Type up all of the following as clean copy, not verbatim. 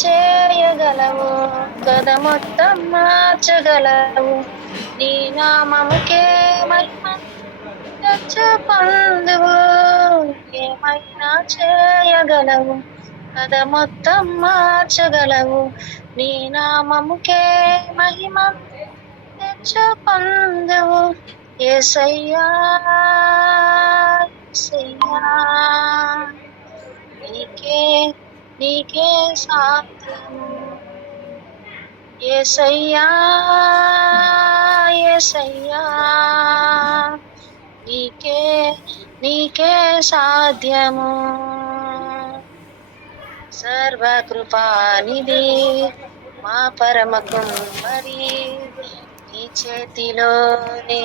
చేయగలవు, కథ మొత్తం మార్చగలవు. నీ నామముకే మహిమ తెచ్చుకొందువు. ఏమైనా చేయగలవు, కథ మొత్తం మార్చగలవు. నీ నామముకే మహిమ తెచ్చుకొందువు. యేసయ్యా యేసయ్యా, నీకే నీకే సాధ్యము. యేసయ్యా యేసయ్యా, నీకే నీకే సాధ్యము. సర్వకృపానిధి మా పరమ కుమ్మరి, నీ చేతిలోనే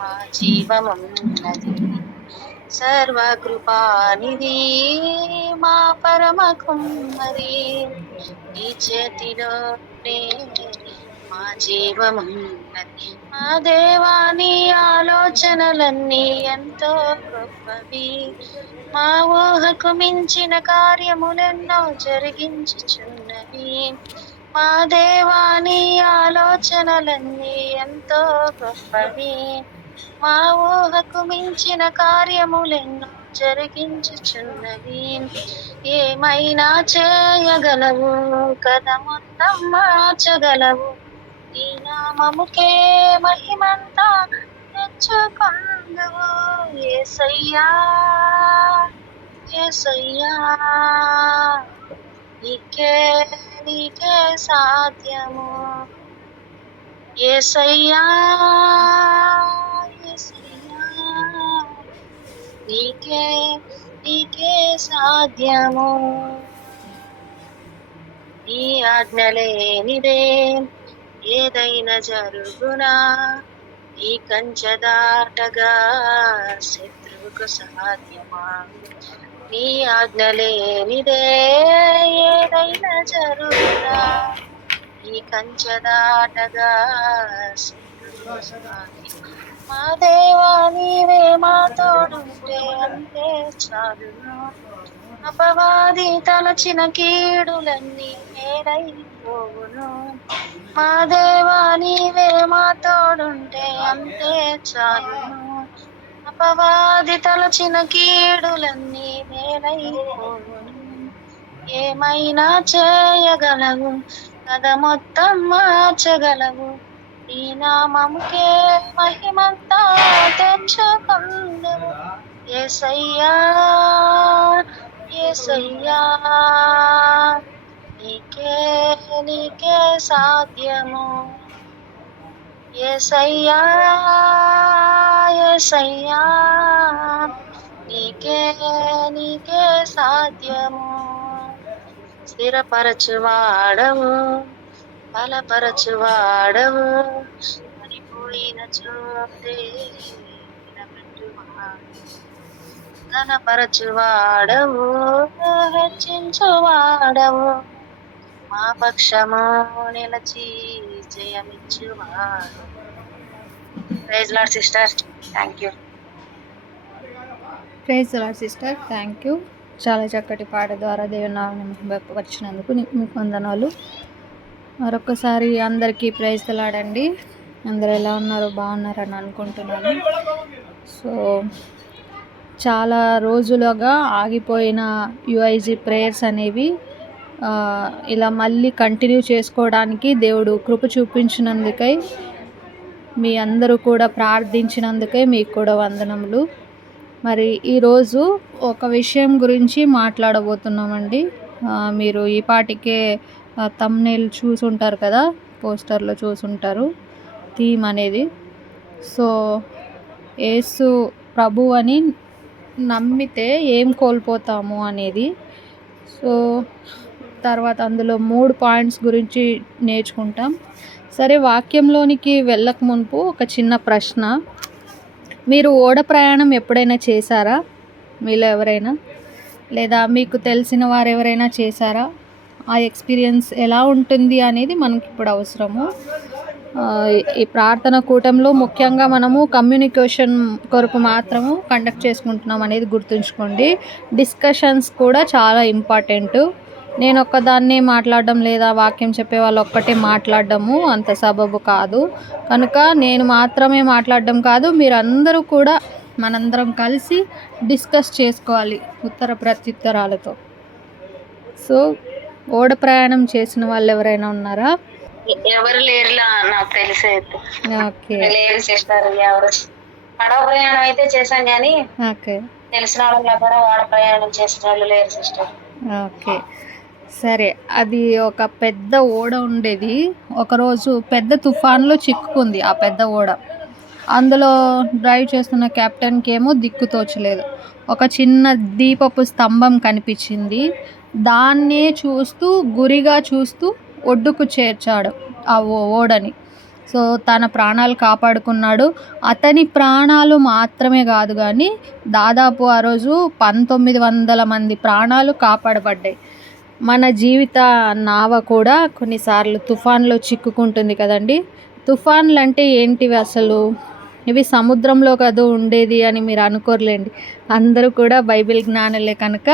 మా జీవమున్నది. సర్వకృపానిధి మా పరమ కుమ్మరి, నీ చేతిలోనే మా జీవమున్నది. మా దేవాని ఆలోచనలన్నీ ఎంతో గొప్పవి, మా ఊహకు మించిన కార్యములెన్నో జరిగించుచున్నవి. మా దేవాని ఆలోచనలన్నీ ఎంతో గొప్పవి, మా ఊహకు మించిన కార్యములెన్నో జరిగించుచున్నవి. ఏమైనా చేయగలవు, కథ మొత్తం మార్చగలవు. నీ నామముకే మహిమంతా తెచ్చుకొందువు. యేసయ్యా యేసయ్యా, నీకే నీకే సాధ్యము. యేసయ్యా యేసయ్యా, నీకే నీకే సాధ్యము. నీ ఆజ్ఞ లేనిదే ఏదైనా జరుగునా, ఈ కంచె దాటగా శత్రువుకు సాధ్యమా. నీ ఆజ్ఞ లేనిదే ఏదైనా జరుగునా, ఈ కంచె దాటగా శత్రువుకు సాధ్యమా. మా దేవా నీవే మా తోడుంటే అంతే చాలును. అపవాది తలచిన కీడులన్నీ మేలైపోవును. మా దేవా నీవే మా తోడుంటే అంతే చాలును. అపవాది తలచిన కీడులన్నీ మేలైపోవును. ఏమైనా చేయగలవు, కథ మొత్తం మార్చగలవు. నీ నామముకే మహిమంతా తెచ్చుకొందువు. యేసయ్యా యేసయ్యా, నీకే నీకే సాధ్యము. యేసయ్యా యేసయ్యా, నీకే నీకే సాధ్యము. స్థిరపరచువాడవు, బలపరచువాడవు, పడిపోయిన చోటే నిలబెట్టువాడు. ఘనపరచువాడవు, హెచ్చించువాడవు, మా పక్షము నిలచి జయమిచ్చువాడు. Praise lord sister, thank you. Praise lord sister, thank you. చాలా చక్కటి పాట ద్వారా దేవుని నామమును మహిమపరిచినందుకు మీకు వందనాలు. మరొకసారి అందరికీ ప్రైజ్ లాడండి. అందరూ ఎలా ఉన్నారో బాగున్నారని అనుకుంటున్నాను. సో చాలా రోజులుగా ఆగిపోయిన యుఐజీ ప్రేయర్స్ అనేవి ఇలా మళ్ళీ కంటిన్యూ చేసుకోవడానికి దేవుడు కృప చూపించినందుకై, మీ అందరూ కూడా ప్రార్థించినందుకై మీకు కూడా వందనములు. మరి ఈరోజు ఒక విషయం గురించి మాట్లాడబోతున్నామండి. మీరు ఈ పాటికే థంబ్నెయిల్ చూసుంటారు కదా, పోస్టర్లో చూసుంటారు థీమ్ అనేది. సో యేసు ప్రభు అని నమ్మితే ఏం కోల్పోతాము అనేది. సో తర్వాత అందులో 3 పాయింట్స్ గురించి నేర్చుకుంటాం. సరే, వాక్యంలోనికి వెళ్ళక మునుపు ఒక చిన్న ప్రశ్న. మీరు ఓడ ప్రయాణం ఎప్పుడైనా చేశారా? మీలో ఎవరైనా, లేదా మీకు తెలిసిన వారు ఎవరైనా చేశారా? ఆ ఎక్స్పీరియన్స్ ఎలా ఉంటుంది అనేది మనకి ఇప్పుడు అవసరము. ఈ ప్రార్థన కూటంలో ముఖ్యంగా మనము కమ్యూనికేషన్ కొరకు మాత్రము కండక్ట్ చేసుకుంటున్నాం అనేది గుర్తుంచుకోండి. డిస్కషన్స్ కూడా చాలా ఇంపార్టెంట్. నేను ఒక్కదాన్నే మాట్లాడడం లేదా వాక్యం చెప్పే వాళ్ళు ఒక్కటే మాట్లాడడము అంత సబబు కాదు. కనుక నేను మాత్రమే మాట్లాడడం కాదు, మీరందరూ కూడా మనందరం కలిసి డిస్కస్ చేసుకోవాలి ఉత్తర ప్రత్యుత్తరాలతో. సో ఓడ ప్రయాణం చేసిన వాళ్ళు ఎవరైనా ఉన్నారా? ఎవరు లేరులా నాకు తెలిసి అయితే. ఓకే లేదు సిస్టర్, ఎవరు. పడవ ప్రయాణం అయితే చేశాం కానీ ఓకే తెలిసిన వాళ్ళ కూడా ఓడ ప్రయాణం చేసిన వాళ్ళు లేరు సిస్టర్. ఓకే సరే. అది ఒక పెద్ద ఓడ ఉండేది. ఒకరోజు పెద్ద తుఫాన్లో చిక్కుకుంది ఆ పెద్ద ఓడ. అందులో డ్రైవ్ చేస్తున్న కెప్టెన్కి ఏమో దిక్కు తోచలేదు. ఒక చిన్న దీపపు స్తంభం కనిపించింది. దాన్నే చూస్తూ గురిగా చూస్తూ ఒడ్డుకు చేర్చాడు ఆ ఓడని. సో తన ప్రాణాలు కాపాడుకున్నాడు. అతని ప్రాణాలు మాత్రమే కాదు కానీ దాదాపు ఆ రోజు 1900 మంది ప్రాణాలు కాపాడబడ్డాయి. మన జీవిత నావ కూడా కొన్నిసార్లు తుఫాన్లో చిక్కుకుంటుంది కదండి. తుఫాన్లు అంటే ఏంటివి అసలు? ఇవి సముద్రంలో కదా ఉండేది అని మీరు అనుకోర్లేండి. అందరూ కూడా బైబిల్ జ్ఞానులే కనుక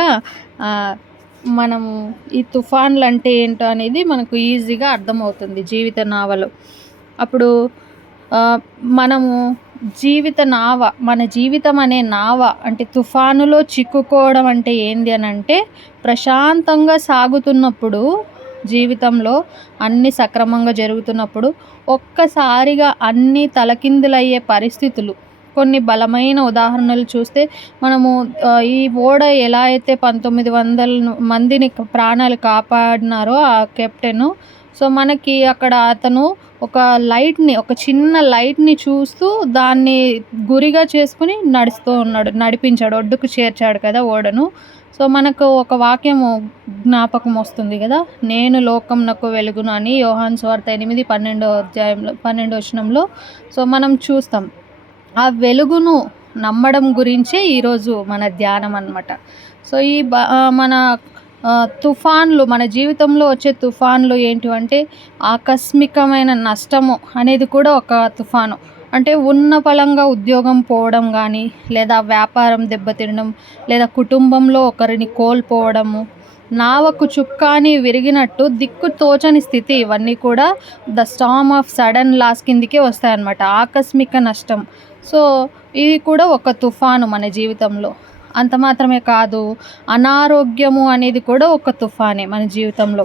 మనము ఈ తుఫాన్లు అంటే ఏంటో అనేది మనకు ఈజీగా అర్థమవుతుంది జీవిత నావలో. అప్పుడు మనము మన జీవితం అనే నావ అంటే తుఫానులో చిక్కుకోవడం అంటే ఏంది అని అంటే, ప్రశాంతంగా సాగుతున్నప్పుడు జీవితంలో అన్నీ సక్రమంగా జరుగుతున్నప్పుడు ఒక్కసారిగా అన్నీ తలకిందులయ్యే పరిస్థితులు. కొన్ని బలమైన ఉదాహరణలు చూస్తే మనము ఈ ఓడ ఎలా అయితే 1900 మందిని ప్రాణాలు కాపాడినారో ఆ కెప్టెను. సో మనకి అక్కడ అతను ఒక చిన్న లైట్ని చూస్తూ దాన్ని గురిగా చేసుకుని నడిపించాడు, ఒడ్డుకు చేర్చాడు కదా ఓడను. సో మనకు ఒక వాక్యము జ్ఞాపకం వస్తుంది కదా, నేను లోకమునకు వెలుగును అని యోహాను సువార్త 8:12 వచనంలో. సో మనం చూస్తాం ఆ వెలుగును నమ్మడం గురించే ఈరోజు మన ధ్యానం అన్నమాట. సో ఈ మన తుఫాన్లు, మన జీవితంలో వచ్చే తుఫాన్లు ఏంటివంటే ఆకస్మికమైన నష్టము అనేది కూడా ఒక తుఫాను. అంటే ఉన్న పలంగా ఉద్యోగం పోవడం కానీ, లేదా వ్యాపారం దెబ్బతినడం, లేదా కుటుంబంలో ఒకరిని కోల్పోవడము, నావకు చుక్కాని విరిగినట్టు దిక్కు తోచని స్థితి, ఇవన్నీ కూడా the storm of sudden loss కిందికే వస్తాయన్నమాట, ఆకస్మిక నష్టం. సో ఇది కూడా ఒక తుఫాను మన జీవితంలో. అంత మాత్రమే కాదు, అనారోగ్యము అనేది కూడా ఒక తుఫానే మన జీవితంలో.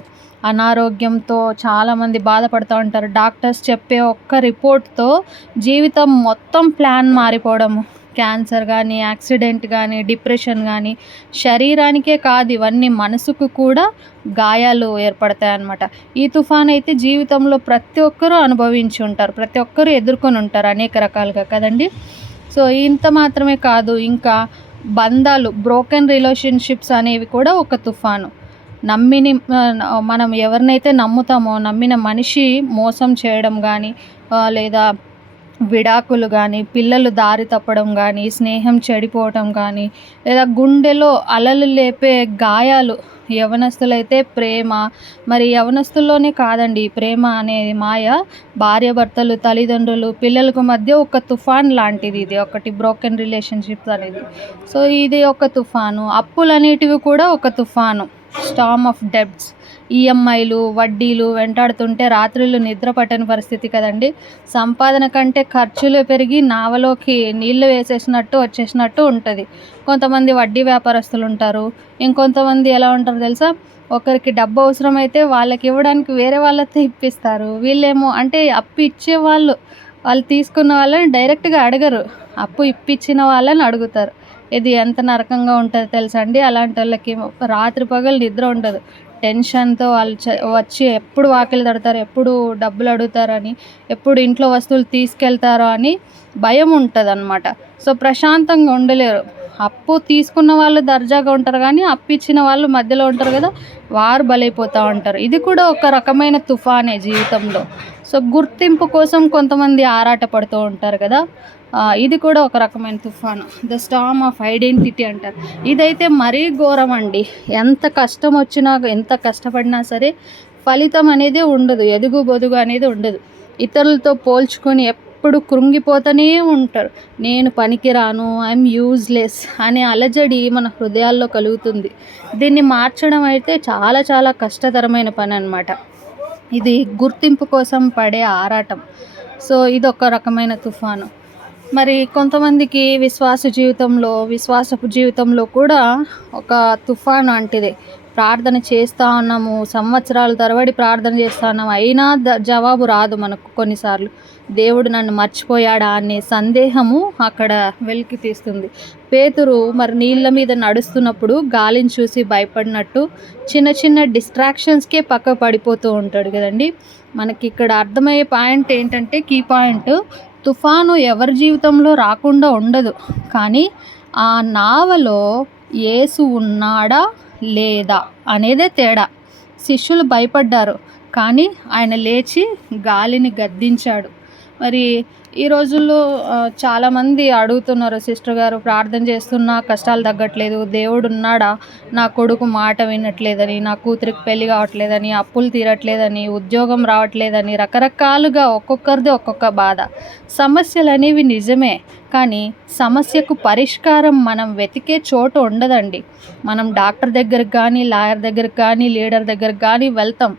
అనారోగ్యంతో చాలామంది బాధపడుతూ ఉంటారు. డాక్టర్స్ చెప్పే ఒక్క రిపోర్ట్తో జీవితం మొత్తం ప్లాన్ మారిపోవడము, క్యాన్సర్ కానీ, యాక్సిడెంట్ కానీ, డిప్రెషన్ కానీ, శరీరానికే కాదు ఇవన్నీ మనసుకు కూడా గాయాలు ఏర్పడతాయి అన్నమాట. ఈ తుఫాన్ అయితే జీవితంలో ప్రతి ఒక్కరూ అనుభవించి ఉంటారు, ప్రతి ఒక్కరూ ఎదుర్కొని ఉంటారు అనేక రకాలుగా కదండి. సో ఇంత మాత్రమే కాదు, ఇంకా బంధాలు, బ్రోకెన్ రిలేషన్షిప్స్ అనేవి కూడా ఒక తుఫాను. మనం ఎవరినైతే నమ్ముతామో నమ్మిన మనిషి మోసం చేయడం కానీ, లేదా విడాకులు కానీ, పిల్లలు దారి తప్పడం కానీ, స్నేహం చెడిపోవటం కానీ, లేదా గుండెలో అలలు లేపే గాయాలు. యవనస్తులైతే ప్రేమ, మరి యవనస్తుల్లోనే కాదండి ప్రేమ అనేది మాయ, భార్యాభర్తలు, తల్లిదండ్రులు, పిల్లలకు మధ్య ఒక తుఫాన్ లాంటిది ఇది ఒకటి, బ్రోకెన్ రిలేషన్షిప్స్ అనేది. సో ఇది ఒక తుఫాను. అప్పులు అనేటివి కూడా ఒక తుఫాను, స్టార్మ్ ఆఫ్ డెబ్ట్స్. ఈఎంఐలు, వడ్డీలు వెంటాడుతుంటే రాత్రులు నిద్ర పట్టని పరిస్థితి కదండి. సంపాదన కంటే ఖర్చులు పెరిగి నావలోకి నీళ్లు వచ్చేసినట్టు ఉంటుంది. కొంతమంది వడ్డీ వ్యాపారస్తులు ఉంటారు. ఇంకొంతమంది ఎలా ఉంటారో తెలుసా, ఒకరికి డబ్బు అవసరమైతే వాళ్ళకి ఇవ్వడానికి వేరే వాళ్ళతో ఇప్పిస్తారు. వీళ్ళేమో అంటే అప్పు ఇచ్చే వాళ్ళు తీసుకున్న వాళ్ళని డైరెక్ట్గా అడగరు, అప్పు ఇప్పించిన వాళ్ళని అడుగుతారు. ఇది ఎంత నరకంగా ఉంటుంది తెలుసా అండి. అలాంటి వాళ్ళకి రాత్రి పగలు నిద్ర ఉండదు. టెన్షన్తో వాళ్ళు వచ్చి ఎప్పుడు వాకిలు తడతారు, ఎప్పుడు డబ్బులు అడుగుతారని, ఎప్పుడు ఇంట్లో వస్తువులు తీసుకెళ్తారో అని భయం ఉంటుంది అన్నమాట. సో ప్రశాంతంగా ఉండలేరు. అప్పు తీసుకున్న వాళ్ళు దర్జాగా ఉంటారు కానీ అప్పు ఇచ్చిన వాళ్ళు మధ్యలో ఉంటారు కదా, వారు బలైపోతూ ఉంటారు. ఇది కూడా ఒక రకమైన తుఫానే జీవితంలో. సో గుర్తింపు కోసం కొంతమంది ఆరాట పడుతూ ఉంటారు కదా, ఇది కూడా ఒక రకమైన తుఫాను, ద స్టార్మ్ ఆఫ్ ఐడెంటిటీ అంటారు. ఇదైతే మరీ ఘోరం అండి. ఎంత కష్టం వచ్చినా, ఎంత కష్టపడినా సరే ఫలితం అనేది ఉండదు, ఎదుగు బొదుగు అనేది ఉండదు. ఇతరులతో పోల్చుకొని ఎప్పుడు కృంగిపోతూనే ఉంటారు. నేను పనికిరాను, ఐఎమ్ యూజ్లెస్ అనే అలజడి మన హృదయాల్లో కలుగుతుంది. దీన్ని మార్చడం అయితే చాలా చాలా కష్టతరమైన పని అన్నమాట. ఇది గుర్తింపు కోసం పడే ఆరాటం. సో ఇదొక రకమైన తుఫాను. మరి కొంతమందికి విశ్వాసపు జీవితంలో కూడా ఒక తుఫాను అంటిదే. ప్రార్థన చేస్తూ ఉన్నాము, సంవత్సరాల తరబడి ప్రార్థన చేస్తూ ఉన్నాము, అయినా జవాబు రాదు మనకు. కొన్నిసార్లు దేవుడు నన్ను మర్చిపోయాడా అనే సందేహము అక్కడ వెలికి తీస్తుంది. పేతురు మరి నీళ్ళ మీద నడుస్తున్నప్పుడు గాలిని చూసి భయపడినట్టు చిన్న చిన్న డిస్ట్రాక్షన్స్కే పక్క పడిపోతూ ఉంటాడు కదండి. మనకి ఇక్కడ అర్థమయ్యే పాయింట్ ఏంటంటే, కీ పాయింట్, తుఫాను ఎవరి జీవితంలో రాకుండా ఉండదు, కానీ ఆ నావలో యేసు ఉన్నాడా లేదా అనేదే తేడా. శిష్యులు భయపడ్డారు, కానీ ఆయన లేచి గాలిని గద్దించాడు. మరి ఈ రోజుల్లో చాలామంది అడుగుతున్నారు, సిస్టర్ గారు ప్రార్థన చేస్తున్నా కష్టాలు తగ్గట్లేదు, దేవుడు ఉన్నాడా, నా కొడుకు మాట వినట్లేదని, నా కూతురికి పెళ్ళి కావట్లేదని, అప్పులు తీరట్లేదని, ఉద్యోగం రావట్లేదని, రకరకాలుగా ఒక్కొక్కరిది ఒక్కొక్క బాధ. సమస్యలు అనేవి నిజమే, కానీ సమస్యకు పరిష్కారం మనం వెతికే చోటు ఉండదండి. మనం డాక్టర్ దగ్గరికి కానీ, లాయర్ దగ్గరికి కానీ, లీడర్ దగ్గరికి కానీ వెళ్తాం,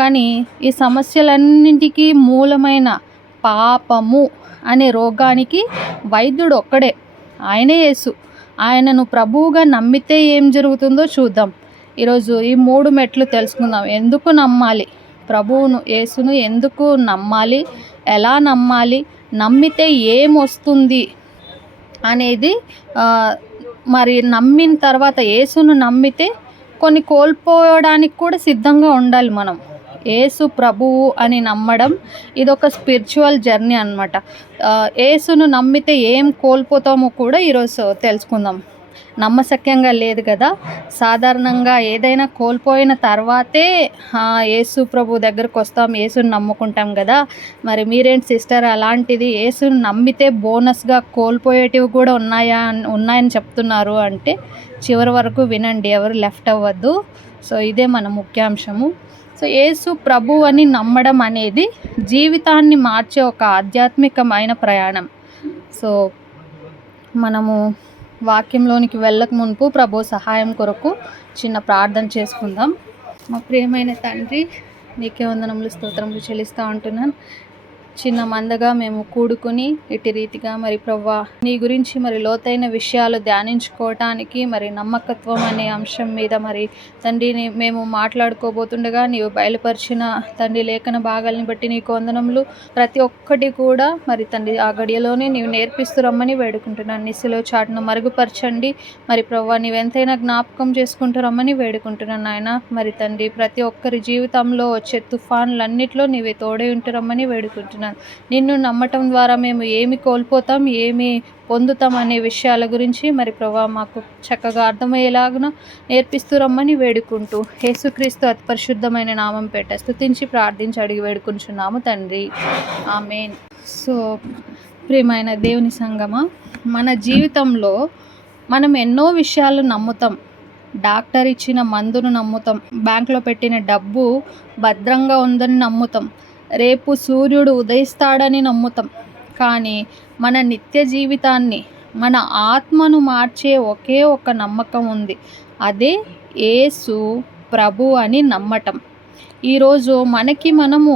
కానీ ఈ సమస్యలన్నింటికీ మూలమైన పాపము అనే రోగానికి వైద్యుడు ఒక్కడే, ఆయనే యేసు. ఆయనను ప్రభువుగా నమ్మితే ఏం జరుగుతుందో చూద్దాం. ఈరోజు ఈ 3 మెట్లు తెలుసుకుందాం. ఎందుకు నమ్మాలి ప్రభువును, యేసును ఎందుకు నమ్మాలి, ఎలా నమ్మాలి, నమ్మితే ఏమొస్తుంది అనేది. మరి నమ్మిన తర్వాత, యేసును నమ్మితే కొన్ని కోల్పోవడానికి కూడా సిద్ధంగా ఉండాలి మనం. యేసు ప్రభువు అని నమ్మడం ఇదొక స్పిరిచువల్ జర్నీ అన్నమాట. యేసును నమ్మితే ఏం కోల్పోతామో కూడా ఈరోజు తెలుసుకుందాం. నమ్మశక్యంగా లేదు కదా. సాధారణంగా ఏదైనా కోల్పోయిన తర్వాతే యేసు ప్రభు దగ్గరకు వస్తాం, యేసుని నమ్ముకుంటాం కదా. మరి మీరేంటి సిస్టర్ అలాంటిది యేసుని నమ్మితే బోనస్గా కోల్పోయేటివి కూడా ఉన్నాయని చెప్తున్నారు అంటే, చివరి వరకు వినండి, ఎవరు లెఫ్ట్ అవ్వద్దు. సో ఇదే మన ముఖ్యాంశము. సో యేసు ప్రభు అని నమ్మడం అనేది జీవితాన్ని మార్చే ఒక ఆధ్యాత్మికమైన ప్రయాణం. సో మనము వాక్యంలోనికి వెళ్ళక మునుపు ప్రభు సహాయం కొరకు చిన్న ప్రార్థన చేసుకుందాం. మా ప్రియమైన తండ్రి, నీకే వందనములు స్తోత్రములు చెల్లిస్తూ ఉంటున్నాను. చిన్న మందగా మేము కూడుకుని ఇటు రీతిగా మరి ప్రవ్వా నీ గురించి మరి లోతైన విషయాలు ధ్యానించుకోవటానికి, మరి నమ్మకత్వం అనే అంశం మీద మరి తండ్రి మేము మాట్లాడుకోబోతుండగా నీవు బయలుపరిచిన తండ్రి లేఖన భాగాలను బట్టి నీకు వందనములు. ప్రతి ఒక్కటి కూడా మరి తండ్రి ఆ గడియలోనే నీవు నేర్పిస్తూ రమ్మని వేడుకుంటున్నాను. నిస్సులో చాటును మరుగుపరచండి. మరి ప్రవ్వా నీవెంతైనా జ్ఞాపకం చేసుకుంటూ రమ్మని వేడుకుంటున్నాను నాయన. మరి తండ్రి ప్రతి ఒక్కరి జీవితంలో వచ్చే తుఫాన్లన్నిట్లో నీవే తోడై ఉంటురమ్మని వేడుకుంటున్నాను. నిన్ను నమ్మటం ద్వారా మేము ఏమి కోల్పోతాం, ఏమి పొందుతాం అనే విషయాల గురించి మరి ప్రభా మాకు చక్కగా అర్థమయ్యేలాగా నేర్పిస్తూ రమ్మని వేడుకుంటూ యేసుక్రీస్తు అతి పరిశుద్ధమైన నామం పేట స్తుతించి ప్రార్థించి అడిగి వేడుకుంటున్నాము తండ్రి, ఆమేన్. సో ప్రియమైన దేవుని సంగమా, మన జీవితంలో మనం ఎన్నో విషయాలు నమ్ముతాం. డాక్టర్ ఇచ్చిన మందును నమ్ముతాం, బ్యాంకులో పెట్టిన డబ్బు భద్రంగా ఉందని నమ్ముతాం, రేపు సూర్యుడు ఉదయిస్తాడని నమ్ముతాం. కానీ మన నిత్య జీవితాన్ని, మన ఆత్మను మార్చే ఒకే ఒక నమ్మకం ఉంది, అదే యేసు ప్రభు అని నమ్మటం. ఈరోజు మనము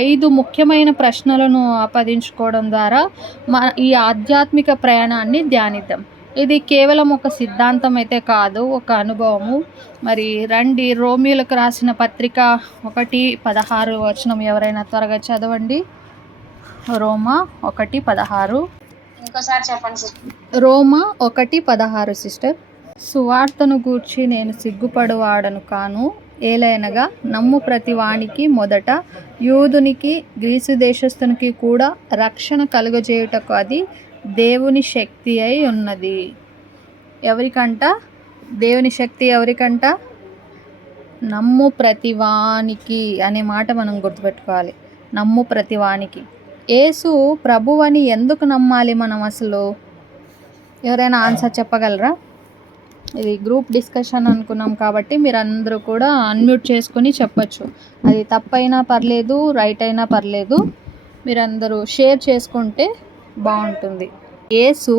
5 ముఖ్యమైన ప్రశ్నలను ఆపాదించుకోవడం ద్వారా ఈ ఆధ్యాత్మిక ప్రయాణాన్ని ధ్యానిద్దాం. ఇది కేవలం ఒక సిద్ధాంతం అయితే కాదు, ఒక అనుభవము. మరి రండి, రోమియోలకు రాసిన పత్రిక 1:16 ఎవరైనా త్వరగా చదవండి. రోమా 1:16. ఇంకోసారి చెప్పండి సిస్టర్. రోమా 1:16 సిస్టర్. సువార్తను గూర్చి నేను సిగ్గుపడువాడను కాను, ఏలైనగా నమ్ము ప్రతి వానికి మొదట యూదునికి గ్రీసు దేశస్థునికి కూడా రక్షణ కలుగజేయుటకు అది దేవుని శక్తి అయి ఉన్నది. ఎవరికంట దేవుని శక్తి? ఎవరికంట? నమ్ము ప్రతివానికి అనే మాట మనం గుర్తుపెట్టుకోవాలి. నమ్ము ప్రతివానికి. యేసు ప్రభు అని ఎందుకు నమ్మాలి మనం అసలు? ఎవరైనా ఆన్సర్ చెప్పగలరా? ఇది గ్రూప్ డిస్కషన్ అనుకున్నాం కాబట్టి మీరు అందరూ కూడా అన్మ్యూట్ చేసుకొని చెప్పచ్చు. అది తప్పైనా పర్లేదు, రైట్ అయినా పర్లేదు. మీరందరూ షేర్ చేసుకుంటే బాగుంటుంది. యేసు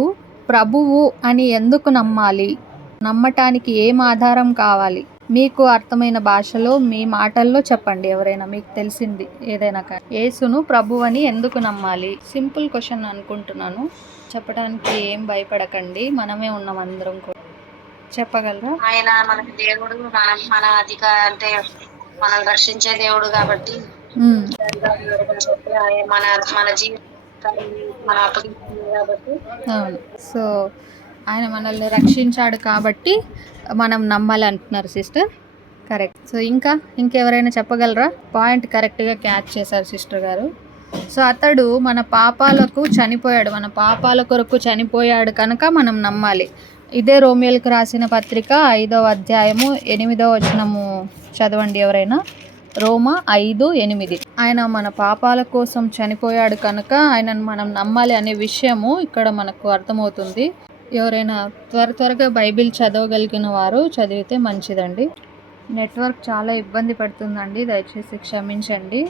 ప్రభువు అని ఎందుకు నమ్మాలి? నమ్మటానికి ఏం ఆధారం కావాలి? మీకు అర్థమైన భాషలో మీ మాటల్లో చెప్పండి. ఎవరైనా మీకు తెలిసింది ఏదైనా కానీ. యేసును ప్రభువు అని ఎందుకు నమ్మాలి? సింపుల్ క్వశ్చన్ అనుకుంటున్నాను. చెప్పడానికి ఏం భయపడకండి, మనమే ఉన్నాం అందరం కూడా. చెప్పగలరా? ఆయన మనకి దేవుడు, మన అంటే మనల్ని రక్షించే దేవుడు కాబట్టి మన మన జీవితాన్ని మన అప్పగించింది కాబట్టి. అవును. సో ఆయన మనల్ని రక్షించాడు కాబట్టి మనం నమ్మాలి అంటున్నారు సిస్టర్. కరెక్ట్. సో ఇంకెవరైనా చెప్పగలరా? పాయింట్ కరెక్ట్గా క్యాచ్ చేశారు సిస్టర్ గారు. సో అతడు మన పాపాలకు చనిపోయాడు, మన పాపాల కొరకు చనిపోయాడు కనుక మనం నమ్మాలి. ఇదే రోమియోలకు రాసిన పత్రిక 5వ అధ్యాయము 8వ వచనము చదవండి ఎవరైనా. రోమా 5:8. ఆయన మన పాపాల కోసం చనిపోయాడు కనుక ఆయనను మనం నమ్మాలి అనే విషయము ఇక్కడ మనకు అర్థమవుతుంది. ఎవరైనా త్వరగా బైబిల్ చదవగలిగిన వారు చదివితే మంచిదండి. నెట్వర్క్ చాలా ఇబ్బంది పడుతుందండి, దయచేసి క్షమించండి.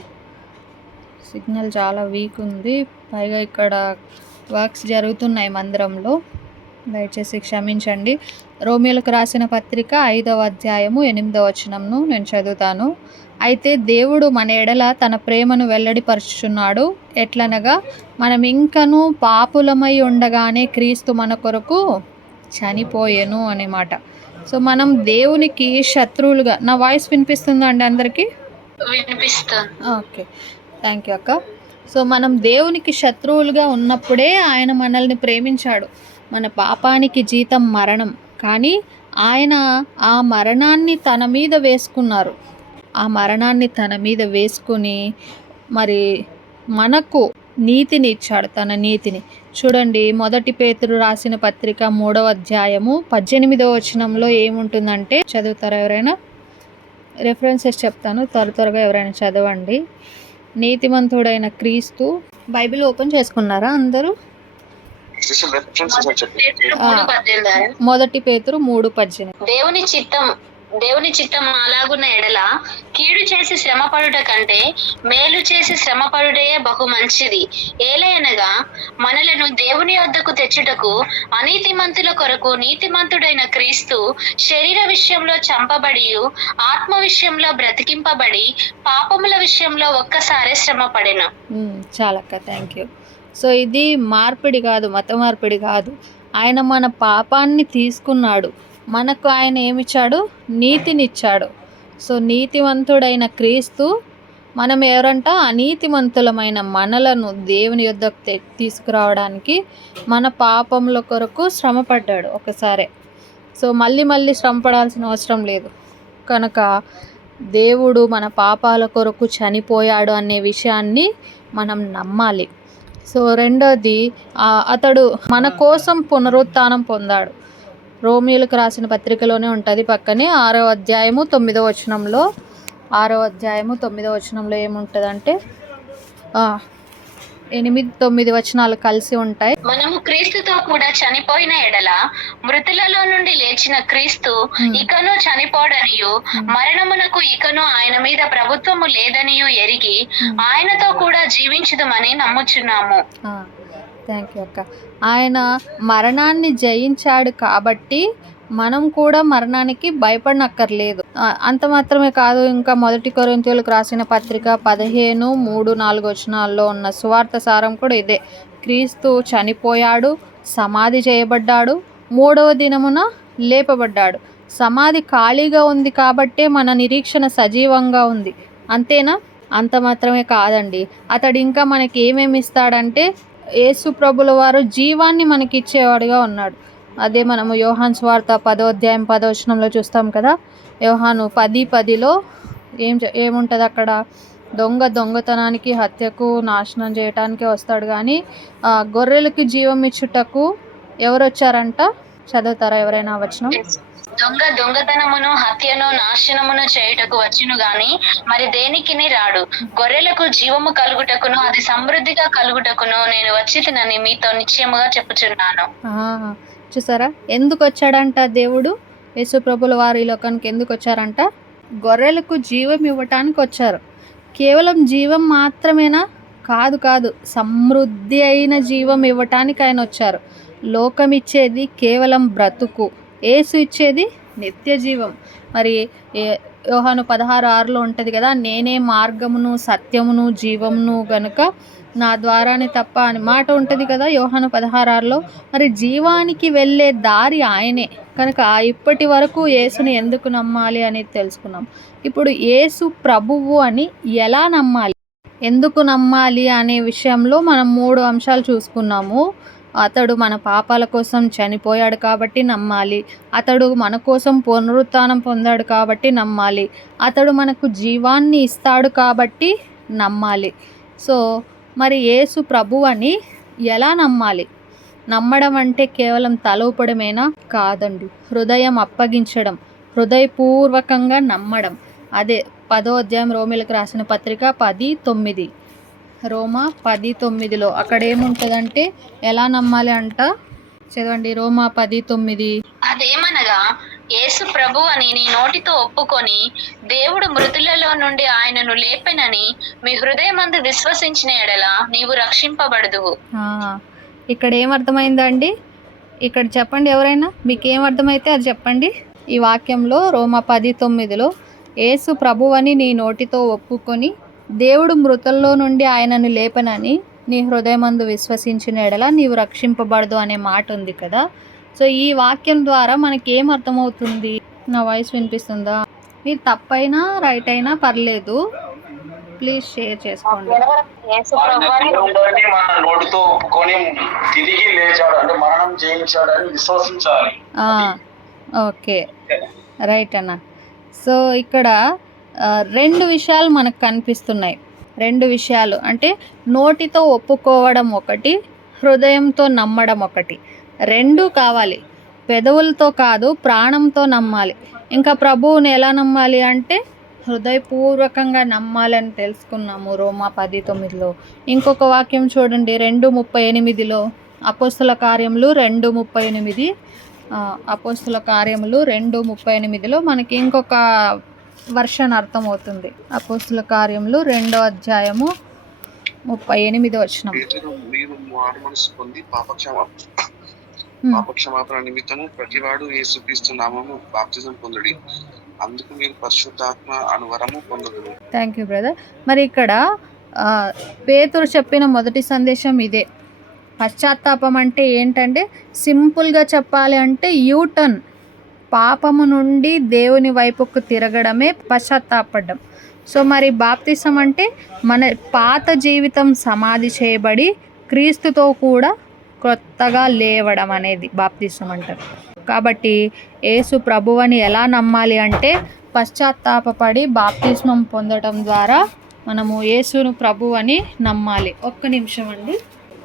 సిగ్నల్ చాలా వీక్ ఉంది, పైగా ఇక్కడ వర్క్స్ జరుగుతున్నాయి మందిరంలో, దయచేసి క్షమించండి. రోమియోలకు రాసిన పత్రిక 5వ అధ్యాయము 8వ వచనంను నేను చదువుతాను. అయితే దేవుడు మన ఎడల తన ప్రేమను వెల్లడిపరుచుచున్నాడు. ఎట్లనగా మనం ఇంకనూ పాపులమై ఉండగానే క్రీస్తు మన కొరకు చనిపోయెను అనే మాట. సో మనం దేవునికి శత్రువులుగా, నా వాయిస్ వినిపిస్తుందా అండి అందరికీ? వినిపిస్తుంది. ఓకే, థ్యాంక్ యూ అక్క. సో మనం దేవునికి శత్రువులుగా ఉన్నప్పుడే ఆయన మనల్ని ప్రేమించాడు. మన పాపానికి జీతం మరణం, కానీ ఆయన ఆ మరణాన్ని తన మీద వేసుకున్నారు. ఆ మరణాన్ని తన మీద వేసుకుని మరి మనకు నీతిని ఇచ్చాడు, తన నీతిని. చూడండి, 1 పేతురు రాసిన పత్రిక 3వ అధ్యాయము 18వ వచనంలో ఏముంటుందంటే, చదువుతారా ఎవరైనా? రెఫరెన్సెస్ చెప్తాను, త్వరగా ఎవరైనా చదవండి. నీతిమంతుడైన క్రీస్తు. బైబిల్ ఓపెన్ చేసుకున్నారా అందరూ? 1 పేతురు 3:18. దేవుని చిత్తం అలాగున్న ఎడల కీడు చేసి శ్రమపడుట కంటే మేలు చేసి శ్రమపడుటే బహు మంచిది. ఏలయనగా మనలను దేవుని వద్దకు తెచ్చుటకు అనీతిమంతుల కొరకు నీతిమంతుడైన క్రీస్తు శరీర విషయంలో చంపబడి ఆత్మ విషయంలో బ్రతికింపబడి పాపముల విషయంలో ఒక్కసారి శ్రమపడెను. చాలక్క, థ్యాంక్ యూ. సో ఇది మార్పిడి కాదు, మత మార్పిడి కాదు. ఆయన మన పాపాన్ని తీసుకున్నాడు, మనకు ఆయన ఏమిచ్చాడు? నీతినిచ్చాడు. సో నీతివంతుడైన క్రీస్తు, మనం ఎవరంట? అనీతిమంతులమైన మనలను దేవుని యొద్దకు తీసుకురావడానికి మన పాపముల కొరకు శ్రమపడ్డాడు ఒకసారి. సో మళ్ళీ శ్రమపడాల్సిన అవసరం లేదు కనుక దేవుడు మన పాపాల కొరకు చనిపోయాడు అనే విషయాన్ని మనం నమ్మాలి. సో రెండోది, అతడు మన కోసం పునరుత్థానం పొందాడు. రోమియోలకు రాసిన పత్రికలోనే ఉంటుంది పక్కనే. 6వ అధ్యాయము 9వ వచనంలో, 6వ అధ్యాయము 9వ వచనంలో ఏముంటుందంటే, 8-9 వచనాలు కలిసి ఉంటాయి. మనము క్రీస్తుతో కూడా చనిపోయిన ఎడల మృతులలో నుండి లేచిన క్రీస్తు ఇకను చనిపోడనియు మరణమునకు ఇకను ఆయన మీద ప్రభుత్వము లేదనియు ఎరిగి ఆయనతో కూడా జీవించుదమని నమ్ముచున్నాము. థ్యాంక్ యూ అక్క. ఆయన మరణాన్ని జయించాడు కాబట్టి మనం కూడా మరణానికి భయపడనక్కర్లేదు. అంత మాత్రమే కాదు, ఇంకా 1 కొరింథీయులకు రాసిన పత్రిక 15:3-4 వచనాల్లో ఉన్న సువార్త సారం కూడా ఇదే. క్రీస్తు చనిపోయాడు, సమాధి చేయబడ్డాడు, 3వ దినమున లేపబడ్డాడు. సమాధి ఖాళీగా ఉంది కాబట్టే మన నిరీక్షణ సజీవంగా ఉంది. అంతేనా? అంత మాత్రమే కాదండి, అతడు ఇంకా మనకి ఏమేమి ఇస్తాడంటే, యేసు ప్రభుల వారు జీవాన్ని మనకి ఇచ్చేవాడుగా ఉన్నాడు. అదే మనము యోహాను సువార్త 10వ అధ్యాయం 10వ వచనంలో చూస్తాం కదా. యోహాను 10:10లో ఏముంటుంది అక్కడ? దొంగతనానికి, హత్యకు, నాశనం చేయటానికి వస్తాడు, కానీ గొర్రెలకి జీవం ఇచ్చుటకు ఎవరు వచ్చారంట? చదువుతారా ఎవరైనా వచనం? దొంగతనమును, హత్యను, నాశనమును చేయుటకు వచ్చును గాని మరి దేనికిని రాడు. గొర్రెలకు జీవము కలుగుటకును అది సమృద్ధిగా కలుగుటకును నేను వచ్చితినని మీతో నిశ్చయముగా చెప్పుచున్నాను. చూసారా ఎందుకు వచ్చాడంట దేవుడు? యేసు ప్రభుల వారు ఈ లోకానికి ఎందుకు వచ్చారంట? గొర్రెలకు జీవం ఇవ్వటానికి వచ్చారు. కేవలం జీవం మాత్రమేనా? కాదు కాదు, సమృద్ధి అయిన జీవం ఇవ్వటానికి ఆయన వచ్చారు. లోకం ఇచ్చేది కేవలం బ్రతుకు, యేసు ఇచ్చేది నిత్య జీవం. మరి యోహాను 16:6 ఉంటుంది కదా, నేనే మార్గమును సత్యమును జీవమును గనుక నా ద్వారానే తప్ప అని మాట ఉంటుంది కదా యోహాను 16:6. మరి జీవానికి వెళ్ళే దారి ఆయనే కనుక ఇప్పటి వరకు యేసుని ఎందుకు నమ్మాలి అనేది తెలుసుకున్నాం. ఇప్పుడు యేసు ప్రభువు అని ఎలా నమ్మాలి, ఎందుకు నమ్మాలి అనే విషయంలో మనం 3 అంశాలు చూసుకున్నాము. అతడు మన పాపాల కోసం చనిపోయాడు కాబట్టి నమ్మాలి, అతడు మన కోసం పునరుత్థానం పొందాడు కాబట్టి నమ్మాలి, అతడు మనకు జీవాన్ని ఇస్తాడు కాబట్టి నమ్మాలి. సో మరి యేసు ప్రభువు అని ఎలా నమ్మాలి? నమ్మడం అంటే కేవలం తల ఊపడమేనా? కాదండి, హృదయం అప్పగించడం, హృదయపూర్వకంగా నమ్మడం. అదే 10వ అధ్యాయం రోమీలకు రాసిన పత్రిక 10:9, రోమా 10:9లో అక్కడ ఏముంటుందంటే ఎలా నమ్మాలి అంట, చదవండి. రోమా 10:9. అదేమనగా యేసు ప్రభు అని నీ నోటితో ఒప్పుకొని దేవుడు మృతులలో నుండి ఆయనను లేపెనని మీ హృదయమందు విశ్వసించిన ఎడల నీవు రక్షింపబడదువు. ఇక్కడ ఏమర్థమైందండి? ఇక్కడ చెప్పండి, ఎవరైనా మీకు ఏం అర్థమైతే అది చెప్పండి. ఈ వాక్యంలో రోమా 10:9లో యేసు ప్రభు అని నీ నోటితో ఒప్పుకొని దేవుడు మృతుల్లో నుండి ఆయనను లేపనని నీ హృదయమందు విశ్వసించిన ఎడల నీవు రక్షింపబడదు అనే మాట ఉంది కదా. సో ఈ వాక్యం ద్వారా మనకి ఏం అర్థమవుతుంది? నా వాయిస్ వినిపిస్తుందా? మీరు తప్పైనా రైట్ అయినా పర్లేదు, ప్లీజ్ షేర్ చేసుకోండి. యేసు ప్రభు అని మన నోటితో ఒప్పుకొని తిరిగి లేచాడు అంటే మరణం జయించాడని విశ్వసించాలి. ఓకే, రైట్ అన్న. సో ఇక్కడ 2 విషయాలు మనకు కనిపిస్తున్నాయి. 2 విషయాలు అంటే నోటితో ఒప్పుకోవడం ఒకటి, హృదయంతో నమ్మడం ఒకటి. 2 కావాలి, పెదవులతో కాదు, ప్రాణంతో నమ్మాలి. ఇంకా ప్రభువుని ఎలా నమ్మాలి అంటే హృదయపూర్వకంగా నమ్మాలని తెలుసుకున్నాము రోమా 10:9లో. ఇంకొక వాక్యం చూడండి 2:38లో, అపోస్తుల కార్యములు 2:38, అపోస్తుల కార్యములు 2:38లో మనకి ఇంకొక వర్షన్ అర్థమవుతుంది. అపోస్తుల కార్యములు 2వ అధ్యాయము 38వ వచనం. మీరు మారుమనసు పొంది పాపక్షమాపణ నిమిత్తము ప్రతివాడు యేసుక్రీస్తు నామమున బాప్తిజం పొందుడి, అందుకు మీరు పరిశుద్ధాత్మ అనువరము పొందుదురు. Thank you brother. మరి ఇక్కడ పేతురు చెప్పిన మొదటి సందేశం ఇదే. పశ్చాత్తాపం అంటే ఏంటంటే సింపుల్గా చెప్పాలి అంటే యూటర్న్, పాపము నుండి దేవుని వైపుకు తిరగడమే పశ్చాత్తాపడ్డం. సో మరి బాప్తిసం అంటే మన పాత జీవితం సమాధి చేయబడి క్రీస్తుతో కూడా కొత్తగా లేవడం అనేది బాప్తిసం అంటారు. కాబట్టి యేసు ప్రభువని ఎలా నమ్మాలి అంటే పశ్చాత్తాపపడి బాప్తిస్మం పొందడం ద్వారా మనము యేసును ప్రభువని నమ్మాలి. ఒక్క నిమిషం అండి.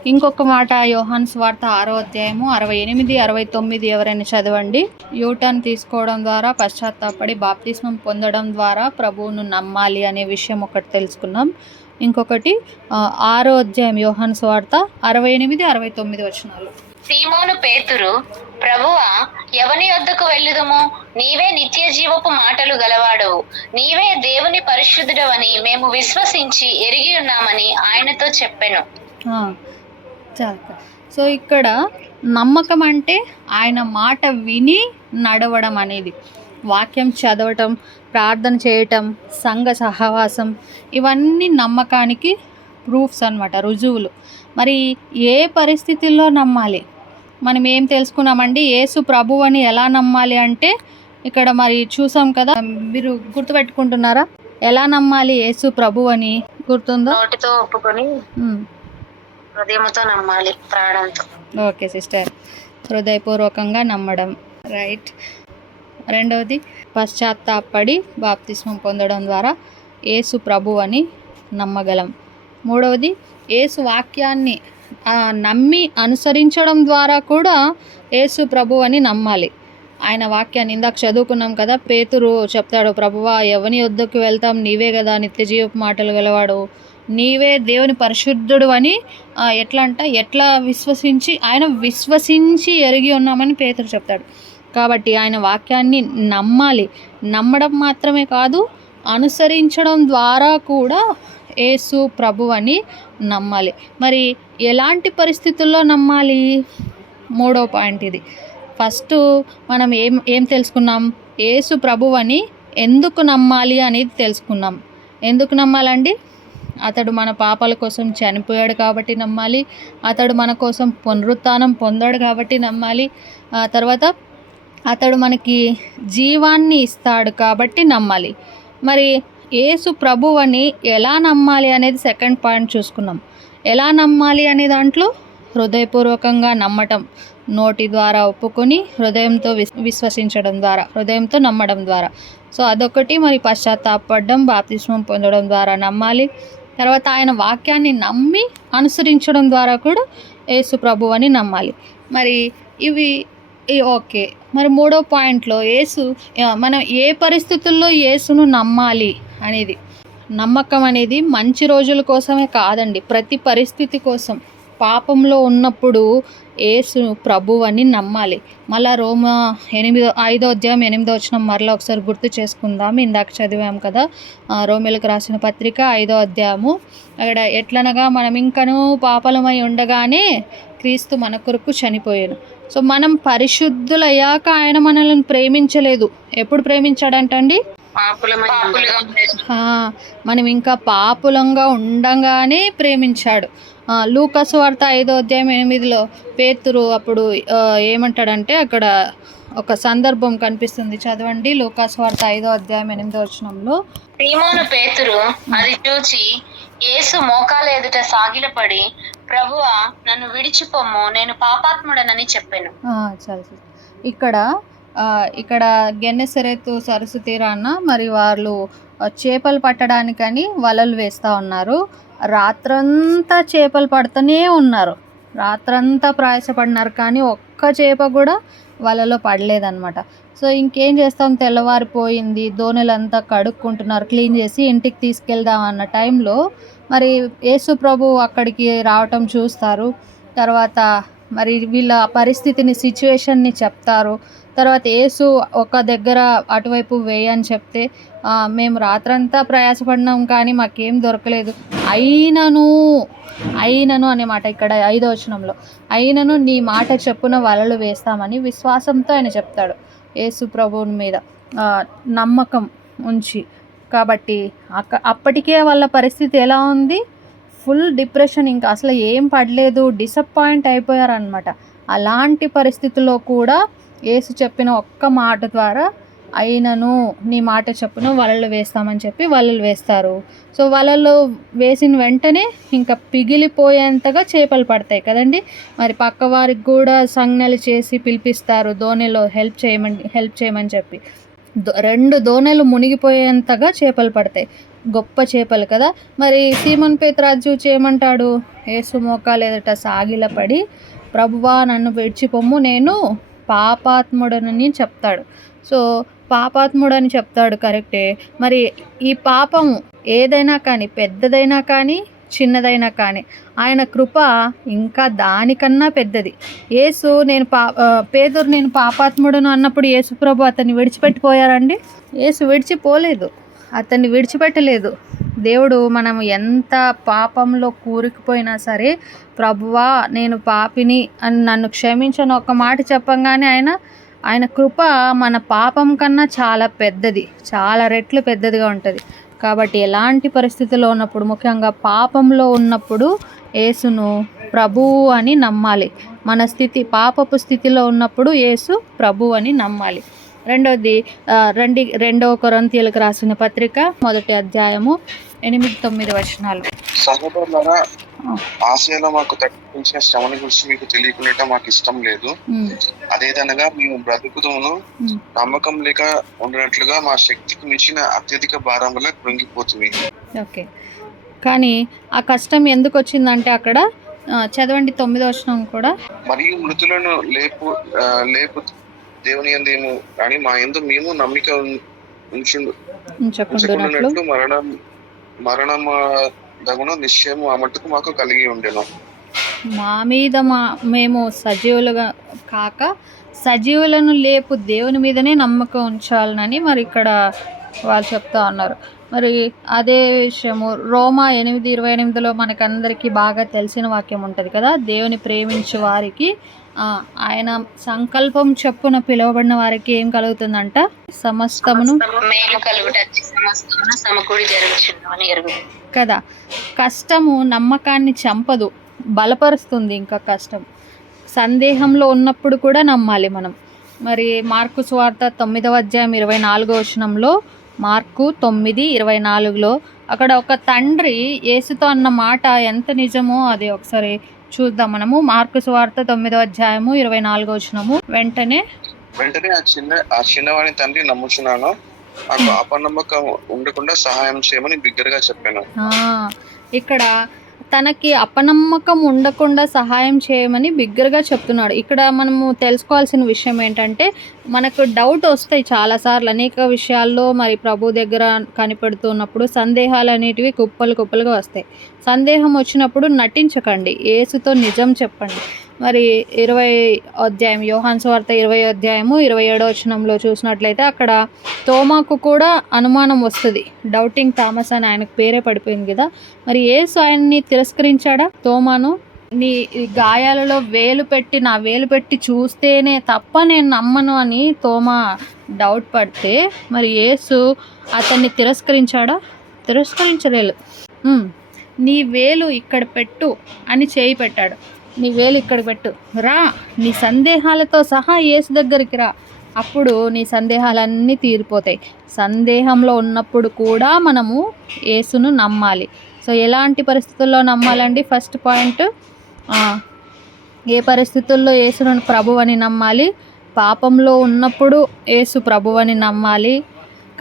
ఇంకొక మాట యోహాను సువార్త 6వ అధ్యాయము 68, 69 ఎవరైనా చదవండి. యూటర్న్ తీసుకోవడం ద్వారా, పశ్చాత్తాపడి బాప్తిస్మం పొందడం ద్వారా ప్రభువును నమ్మాలి అనే విషయం ఒకటి తెలుసుకున్నాం. ఇంకొకటి 6వ అధ్యాయం యోహాను సువార్త 68, 69 వచనాలు. సీమోను పేతురు, ప్రభువా ఎవని యొద్దకు వెళ్ళుదుము? నీవే నిత్య జీవపు మాటలు గలవాడవు, నీవే దేవుని పరిశుద్ధుడవని మేము విశ్వసించి ఎరిగి ఉన్నామని ఆయనతో చెప్పెను. సో ఇక్కడ నమ్మకం అంటే ఆయన మాట విని నడవడం అనేది, వాక్యం చదవటం, ప్రార్థన చేయటం, సంఘ సహవాసం, ఇవన్నీ నమ్మకానికి ప్రూఫ్స్ అన్నమాట, రుజువులు. మరి ఏ పరిస్థితుల్లో నమ్మాలి? మనం ఏం తెలుసుకున్నామండి? యేసు ప్రభు అని ఎలా నమ్మాలి అంటే ఇక్కడ మరి చూసాం కదా. మీరు గుర్తుపెట్టుకుంటున్నారా ఎలా నమ్మాలి యేసు ప్రభు అని? గుర్తుందో? నోటితో ఒప్పుకొని హృదయంతో నమ్మాలి, ప్రాణంతో. ఓకే సిస్టర్, హృదయపూర్వకంగా నమ్మడం, రైట్. రెండవది పశ్చాత్తాపడి బాప్తిస్మం పొందడం ద్వారా యేసు ప్రభు అని నమ్మగలం. మూడవది యేసు వాక్యాన్ని నమ్మి అనుసరించడం ద్వారా కూడా యేసు ప్రభు అని నమ్మాలి. ఆయన వాక్యాన్ని ఇందాక చదువుకున్నాం కదా, పేతురు చెప్తాడు, ప్రభువా ఎవని యొద్దకు వెళ్తాం, నీవే కదా నిత్య జీవపు మాటలు గలవాడు, నీవే దేవుని పరిశుద్ధుడు అని ఎట్లా విశ్వసించి ఎరిగి ఉన్నామని పేతురు చెప్తాడు. కాబట్టి ఆయన వాక్యాన్ని నమ్మాలి. నమ్మడం మాత్రమే కాదు, అనుసరించడం ద్వారా కూడా యేసు ప్రభు అని నమ్మాలి. మరి ఎలాంటి పరిస్థితుల్లో నమ్మాలి? మూడో పాయింట్ ఇది. ఫస్ట్ మనం ఏం తెలుసుకున్నాం? యేసు ప్రభు అని ఎందుకు నమ్మాలి అనేది తెలుసుకున్నాం. ఎందుకు నమ్మాలండి? అతడు మన పాపాల కోసం చనిపోయాడు కాబట్టి నమ్మాలి. అతడు మన కోసం పునరుత్థానం పొందాడు కాబట్టి నమ్మాలి. తర్వాత అతడు మనకి జీవాన్ని ఇస్తాడు కాబట్టి నమ్మాలి. మరి యేసు ప్రభువని ఎలా నమ్మాలి అనేది సెకండ్ పాయింట్ చూసుకున్నాం. ఎలా నమ్మాలి అనే దాంట్లో హృదయపూర్వకంగా నమ్మటం, నోటి ద్వారా ఒప్పుకొని హృదయంతో విశ్వసించడం ద్వారా, హృదయంతో నమ్మడం ద్వారా. సో అదొకటి. మరి పశ్చాత్తాపడడం, బాప్తిస్మం పొందడం ద్వారా నమ్మాలి. తర్వాత ఆయన వాక్యాన్ని నమ్మి అనుసరించడం ద్వారా కూడా యేసు ప్రభు అని నమ్మాలి. మరి ఇవి ఓకే. మరి మూడో పాయింట్లో మనం ఏ పరిస్థితుల్లో యేసును నమ్మాలి అనేది. నమ్మకం అనేది మంచి రోజుల కోసమే కాదండి, ప్రతి పరిస్థితి కోసం. పాపంలో ఉన్నప్పుడు యేసు ప్రభు అని నమ్మాలి. మళ్ళా రోమా 5:8 మరలా ఒకసారి గుర్తు చేసుకుందాం. ఇందాక చదివాం కదా, రోమీలకు రాసిన పత్రిక 5వ అధ్యాయము. అక్కడ ఎట్లనగా మనం ఇంకనూ పాపలమై ఉండగానే క్రీస్తు మన కొరకు చనిపోయాను. సో మనం పరిశుద్ధులయ్యాక ఆయన మనల్ని ప్రేమించలేదు. ఎప్పుడు ప్రేమించాడంటండి? మనం ఇంకా పాపులంగా ఉండగానే ప్రేమించాడు. లూకాసు వార్త 5:8 పేతురు అప్పుడు ఏమంటాడంటే, అక్కడ ఒక సందర్భం కనిపిస్తుంది, చదవండి. లూకాసు వార్త 5:8 సీమోను పేతురు అది చూచి యేసు మోకాల ఎదుట సాగిలపడి, ప్రభువా నన్ను విడిచిపోమ్ము, నేను పాపాత్ముడనని చెప్పాను. ఇక్కడ గెన్నెసరెతు సరస్సు తీరాన మరి వాళ్ళు చేపలు పట్టడానికని వలలు వేస్తూ ఉన్నారు. రాత్రంతా చేపలు పడుతూనే ఉన్నారు. రాత్రంతా ప్రయాసపడినారు, కానీ ఒక్క చేప కూడా వలలో పడలేదన్నమాట. సో ఇంకేం చేస్తాం, తెల్లవారిపోయింది, దోణులంతా కడుక్కుంటున్నారు, క్లీన్ చేసి ఇంటికి తీసుకెళ్దాం అన్న టైంలో మరి యేసు ప్రభు అక్కడికి రావటం చూస్తారు. తర్వాత మరి వీళ్ళ పరిస్థితిని, సిచ్యువేషన్ని చెప్తారు. తర్వాత యేసు ఒక దగ్గర అటువైపు వేయని చెప్తే, మేము రాత్రంతా ప్రయాసపడినాం కానీ మాకేం దొరకలేదు, అయినను అనే మాట ఇక్కడ 5వ వచనంలో, అయినను నీ మాట చెప్పున వలలు వేస్తామని విశ్వాసంతో ఆయన చెప్తాడు యేసు ప్రభువుని మీద నమ్మకం ఉంచి. కాబట్టి అప్పటికే వాళ్ళ పరిస్థితి ఎలా ఉంది? ఫుల్ డిప్రెషన్, ఇంకా అసలు ఏం పడలేదు, డిసప్పాయింట్ అయిపోయారనమాట. అలాంటి పరిస్థితుల్లో కూడా యేసు చెప్పిన ఒక్క మాట ద్వారా, అయినను నీ మాట చెప్పున వలలు వేస్తామని చెప్పి వలలు వేస్తారు. సో వలలు వేసిన వెంటనే ఇంకా పిగిలిపోయేంతగా చేపలు పడతాయి కదండి. మరి పక్క వారికి కూడా సంజ్ఞలు చేసి పిలిపిస్తారు, దోణిలో హెల్ప్ చేయమని చెప్పి. 2 దోణెలు మునిగిపోయేంతగా చేపలు పడతాయి, గొప్ప చేపలు కదా. మరి సీమోను పేతురు చూచి ఏమంటాడు? యేసు మోకాలు ఎదుట సాగిలపడి, ప్రభువా నన్ను విడిచిపొమ్ము, నేను పాపాత్ముడనని చెప్తాడు. సో పాపాత్ముడని చెప్తాడు, కరెక్టే. మరి ఈ పాపము ఏదైనా కానీ, పెద్దదైనా కానీ చిన్నదైనా కానీ, ఆయన కృప ఇంకా దానికన్నా పెద్దది. పేతురు నేను పాపాత్ముడును అన్నప్పుడు యేసు ప్రభు అతన్ని విడిచిపెట్టిపోయారండి? యేసు విడిచిపోలేదు, అతన్ని విడిచిపెట్టలేదు. దేవుడు మనం ఎంత పాపంలో కూరుకుపోయినా సరే, ప్రభువా నేను పాపిని అని నన్ను క్షమించను ఒక మాట చెప్పంగానే ఆయన కృప మన పాపం కన్నా చాలా పెద్దది, చాలా రెట్లు పెద్దదిగా ఉంటుంది. కాబట్టి ఎలాంటి పరిస్థితుల్లో ఉన్నప్పుడు, ముఖ్యంగా పాపంలో ఉన్నప్పుడు యేసును ప్రభువు అని నమ్మాలి. మన స్థితి పాపపు స్థితిలో ఉన్నప్పుడు యేసు ప్రభు అని నమ్మాలి. రెండవది, 2 కొరింథీయులకు రాసిన పత్రిక 1వ అధ్యాయము 8-9 వచనాలు. సహోదరులారా, ఆసియాలో మాకు తప్పించిన శ్రమల గురించి మీకు తెలియకుండా మాకు ఇష్టం లేదు. అదేదనగా మేము బ్రతుకుతూను నమ్మకం లేక ఉన్నట్లుగా మా శక్తికి మించిన అత్యధిక భారం వల్ల కృంగిపోతుంది. ఓకే, కానీ ఆ కష్టం ఎందుకు వచ్చిందంటే అక్కడ చదవండి 9వ వచనం కూడా. మరియు మృతులను లేపు దేవుని యందేమో కానీ మా యందు మేము నమ్మిక ఉంచుకున్నట్లు మరణమగును నిశ్చయము ఆ మట్టుకు మాకు కలిగి ఉండెను. మా మీద మేము సజీవులుగా కాక సజీవులను లేపు దేవుని మీదనే నమ్మకం ఉంచాలని మరి ఇక్కడ వాళ్ళు చెప్తా ఉన్నారు. మరి అదే విషయము రోమా 8:28లో మనకందరికీ బాగా తెలిసిన వాక్యం ఉంటుంది కదా, దేవుని ప్రేమించే వారికి ఆయన సంకల్పం చొప్పున పిలువబడిన వారికి ఏం కలుగుతుందంట, సమస్తమును మేలు కలుగుట సమస్తమును సమకూడి జరుగుచున్నవని ఎరుగుదురు కదా. కష్టము నమ్మకాన్ని చంపదు, బలపరుస్తుంది. ఇంకా కష్టం సందేహంలో ఉన్నప్పుడు కూడా నమ్మాలి మనం. మరి మార్కు సువార్త 9:24 మార్కు 9:24 అక్కడ ఒక తండ్రి యేసుతో అన్న మాట ఎంత నిజమో అది ఒకసారి చూద్దాం మనము. మార్కు సువార్త 9:24 వెంటనే ఆ చిన్నవాని తండ్రి నమ్ముచున్నాను, నాకు అపనమ్మకం ఉండకుండా సహాయం చేయమని బిగ్గరగా చెప్పాను. ఇక్కడ తనకి అపనమ్మకం ఉండకుండా సహాయం చేయమని బిగ్గరగా చెప్తున్నాడు. ఇక్కడ మనము తెలుసుకోవాల్సిన విషయం ఏంటంటే, మనకు డౌట్ వస్తాయి చాలాసార్లు అనేక విషయాల్లో. మరి ప్రభు దగ్గర కనిపెడుతున్నప్పుడు సందేహాలు అనేటివి కుప్పలుగా వస్తాయి. సందేహం వచ్చినప్పుడు నటించకండి, యేసుతో నిజం చెప్పండి. మరి 20 యోహాను సువార్త 20:27 చూసినట్లయితే అక్కడ తోమాకు కూడా అనుమానం వస్తుంది. డౌటింగ్ థామస్ అని ఆయనకు పేరే పడిపోయింది కదా. మరి యేసు ఆయన్ని తిరస్కరించాడా తోమాను? నీ గాయాలలో నా వేలు పెట్టి చూస్తేనే తప్ప నేను నమ్మను అని తోమా డౌట్ పడితే మరి యేసు అతన్ని తిరస్కరించాడా? తిరస్కరించలేదు. నీ వేలు ఇక్కడ పెట్టు అని చేయి పెట్టాడు. నీ వేలు ఇక్కడ పెట్టు, రా, నీ సందేహాలతో సహా యేసు దగ్గరికి రా, అప్పుడు నీ సందేహాలన్నీ తీరిపోతాయి. సందేహంలో ఉన్నప్పుడు కూడా మనము యేసును నమ్మాలి. సో ఎలాంటి పరిస్థితుల్లో నమ్మాలండి? ఫస్ట్ పాయింట్, ఏ పరిస్థితుల్లో యేసును ప్రభువని నమ్మాలి? పాపంలో ఉన్నప్పుడు యేసు ప్రభువని నమ్మాలి,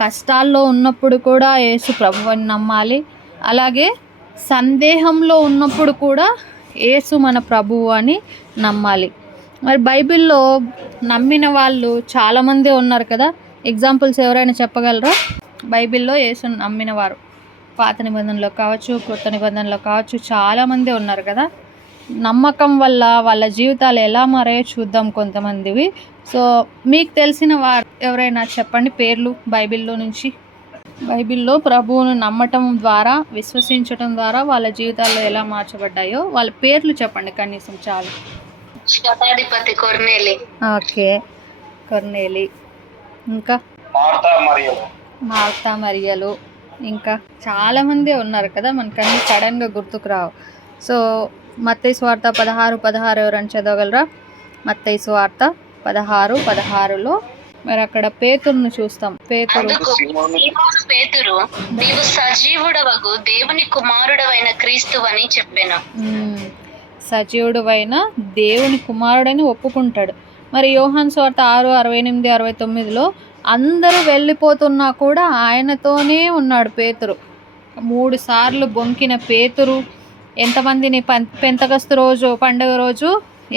కష్టాల్లో ఉన్నప్పుడు కూడా యేసు ప్రభువని నమ్మాలి, అలాగే సందేహంలో ఉన్నప్పుడు కూడా యేసు మన ప్రభువు అని నమ్మాలి. మరి బైబిల్లో నమ్మిన వాళ్ళు చాలామంది ఉన్నారు కదా. ఎగ్జాంపుల్స్ ఎవరైనా చెప్పగలరా? బైబిల్లో యేసును నమ్మిన వారు పాత నిబంధనలో కావచ్చు, కొత్త నిబంధనలో కావచ్చు, చాలామంది ఉన్నారు కదా. నమ్మకం వల్ల వాళ్ళ జీవితాలు ఎలా మారాయో చూద్దాం కొంతమందివి. సో మీకు తెలిసిన వారు ఎవరైనా చెప్పండి పేర్లు బైబిల్లో నుంచి. బైబిల్లో ప్రభువును నమ్మటం ద్వారా, విశ్వసించటం ద్వారా వాళ్ళ జీవితాల్లో ఎలా మార్చబడ్డాయో వాళ్ళ పేర్లు చెప్పండి కనీసం చాలు. శతాధిపతి కొర్నేలి. ఓకే, కొర్నేలి. ఇంకా మార్తా మరియలు, ఇంకా చాలామంది ఉన్నారు కదా, మనకన్నీ సడన్గా గుర్తుకు రావు. సో మత్తయి సువార్త 16:16 ఎవరైనా చదవగలరా? మత్తయి సువార్త 16:16 మరి అక్కడ పేతురును చూస్తాం. పేతురు, నీవు సజీవుడవగు దేవుని కుమారుడవైన క్రీస్తువని చెప్పాను. సజీవుడవైన దేవుని కుమారుడని ఒప్పుకుంటాడు. మరి యోహాను సువార్త 6:68-69 అందరూ వెళ్ళిపోతున్నా కూడా ఆయనతోనే ఉన్నాడు పేతురు. 3 సార్లు బొంకిన పేతురు ఎంతమందిని పెంతెకొస్తు రోజు పండుగ రోజు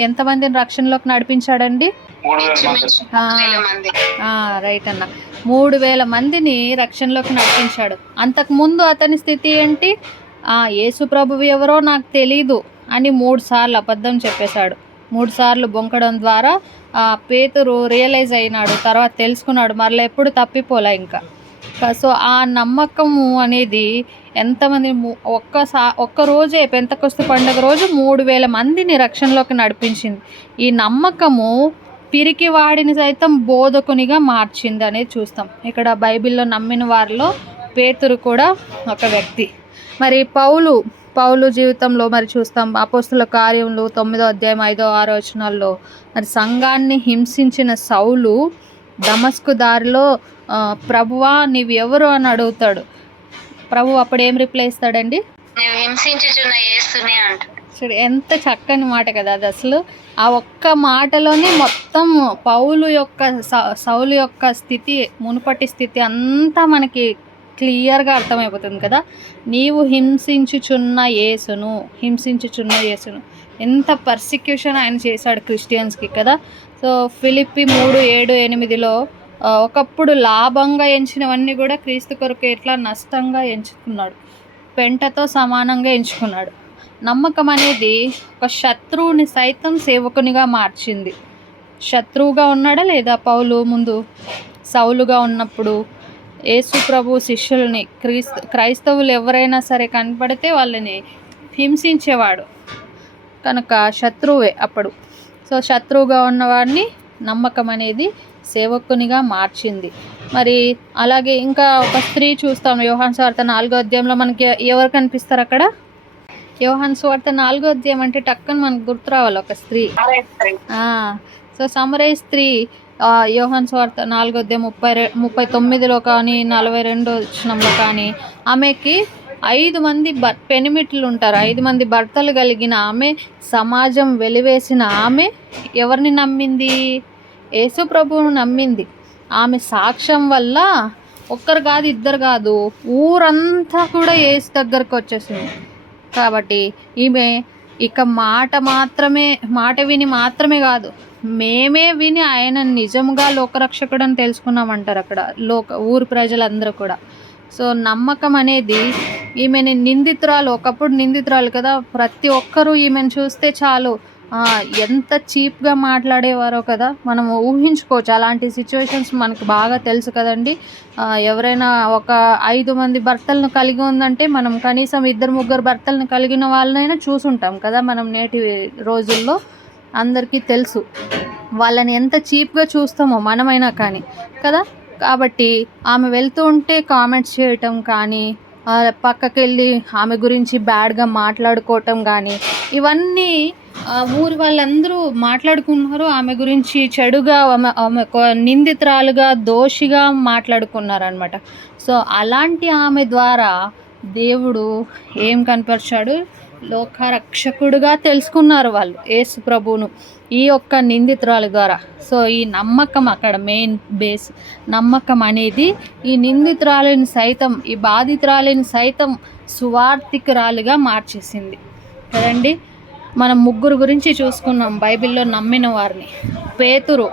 ఎంతమందిని రక్షణలోకి నడిపించాడండి? రైట్ అన్న, 3,000 మందిని రక్షణలోకి నడిపించాడు. అంతకుముందు అతని స్థితి ఏంటి? యేసు ప్రభువు ఎవరో నాకు తెలీదు అని 3 సార్లు అబద్ధం చెప్పేశాడు. 3 సార్లు బొంకడం ద్వారా పేతురు రియలైజ్ అయినాడు, తర్వాత తెలుసుకున్నాడు, మరలా ఎప్పుడు తప్పిపోలే ఇంకా. సో ఆ నమ్మకము అనేది ఎంతమంది ఒక్కరోజే పెంతెకొస్తు పండుగ రోజు 3,000 మందిని రక్షణలోకి నడిపించింది. ఈ నమ్మకము పిరికి వాడిని సైతం బోధకునిగా మార్చింది అనేది చూస్తాం. ఇక్కడ బైబిల్లో నమ్మిన వారిలో పేతురు కూడా ఒక వ్యక్తి. మరి పౌలు జీవితంలో మరి చూస్తాం. అపోస్తుల కార్యములు 9:5-6 మరి సంఘాన్ని హింసించిన సౌలు దమస్కు దారిలో ప్రభువా నీవు ఎవరు అని అడుగుతాడు. ప్రభు అప్పుడు ఏం రిప్లై ఇస్తాడండి? హింసించుచున్న యేసునే అంటాడు. చూడు ఎంత చక్కని మాట కదా అది. అసలు ఆ ఒక్క మాటలోనే మొత్తం సౌలు యొక్క స్థితి, మునుపటి స్థితి అంతా మనకి క్లియర్గా అర్థమైపోతుంది కదా. నీవు హింసించుచున్న యేసును ఎంత పర్సిక్యూషన్ ఆయన చేశాడు క్రిస్టియన్స్కి కదా. సో ఫిలిప్పి 3:7-8 ఒకప్పుడు లాభంగా ఎంచినవన్నీ కూడా క్రీస్తు కొరకు ఎట్లా నష్టంగా ఎంచుకున్నాడు, పెంటతో సమానంగా ఎంచుకున్నాడు. నమ్మకం అనేది ఒక శత్రువుని సైతం సేవకునిగా మార్చింది. శత్రువుగా ఉన్నాడా లేదా పౌలు ముందు? సౌలుగా ఉన్నప్పుడు యేసు ప్రభు శిష్యుల్ని క్రైస్తవులు ఎవరైనా సరే కనపడితే వాళ్ళని హింసించేవాడు కనుక శత్రువే అప్పుడు. సో శత్రువుగా ఉన్నవాడిని నమ్మకం అనేది సేవకునిగా మార్చింది. మరి అలాగే ఇంకా ఒక స్త్రీ చూస్తాం యోహాను సువార్త 4వ అధ్యాయంలో. మనకి ఎవరు కనిపిస్తారు అక్కడ? యోహాను సువార్త 4వ అధ్యాయం అంటే టక్కని మనకు గుర్తు రావాలి ఒక స్త్రీ. సో సమరయ స్త్రీ యోహాను సువార్త 4వ అధ్యాయం 39లో కానీ 42వ వచనంలో కానీ ఆమెకి 5 మంది పెనిమిట్లు ఉంటారు. 5 మంది భర్తలు కలిగిన ఆమె, సమాజం వెలివేసిన ఆమె ఎవరిని నమ్మింది? యేసు ప్రభువును నమ్మింది. ఆమె సాక్ష్యం వల్ల ఒక్కరు కాదు, ఇద్దరు కాదు, ఊరంతా కూడా యేసు దగ్గరకు వచ్చేసింది. కాబట్టి ఈమె ఇక మాట విని మాత్రమే కాదు, మేమే విని ఆయన నిజంగా లోకరక్షకుడు అని తెలుసుకున్నామంటారు అక్కడ ఊరు ప్రజలందరూ కూడా. సో నమ్మకం అనేది ఈమెని నిందితురాలు, ఒకప్పుడు నిందితురాలు కదా, ప్రతి ఒక్కరూ ఈమెను చూస్తే చాలు ఎంత చీప్గా మాట్లాడేవారో కదా, మనం ఊహించుకోవచ్చు. అలాంటి సిచ్యువేషన్స్ మనకు బాగా తెలుసు కదండి. ఎవరైనా ఒక 5 మంది భర్తలను కలిగి ఉందంటే మనం కనీసం 2-3 భర్తలను కలిగిన వాళ్ళనైనా చూసుంటాం కదా మనం నేటి రోజుల్లో. అందరికీ తెలుసు వాళ్ళని ఎంత చీప్గా చూస్తామో మనమైనా కానీ కదా. కాబట్టి ఆమె వెళ్తూ ఉంటే కామెంట్స్ చేయటం కానీ, పక్కకి వెళ్ళి ఆమె గురించి బ్యాడ్గా మాట్లాడుకోవటం కానీ, ఇవన్నీ ఊరి వాళ్ళందరూ మాట్లాడుకున్నారు. ఆమె గురించి చెడుగా, ఆమె నిందితురాలుగా, దోషిగా మాట్లాడుకున్నారనమాట. సో అలాంటి ఆమె ద్వారా దేవుడు ఏం కనపరిచాడు? లోకరక్షకుడుగా తెలుసుకున్నారు వాళ్ళు యేసు ప్రభువును ఈ యొక్క నిందితురాలు ద్వారా. సో ఈ నమ్మకం అక్కడ మెయిన్ బేస్. నమ్మకం అనేది ఈ నిందితురాలిని సైతం, ఈ బాధితురాలిని సైతం సువార్థికురాలుగా మార్చేసింది కదండి. మనం 3 గురించి చూసుకున్నాం బైబిల్లో నమ్మిన వారిని. పేతురు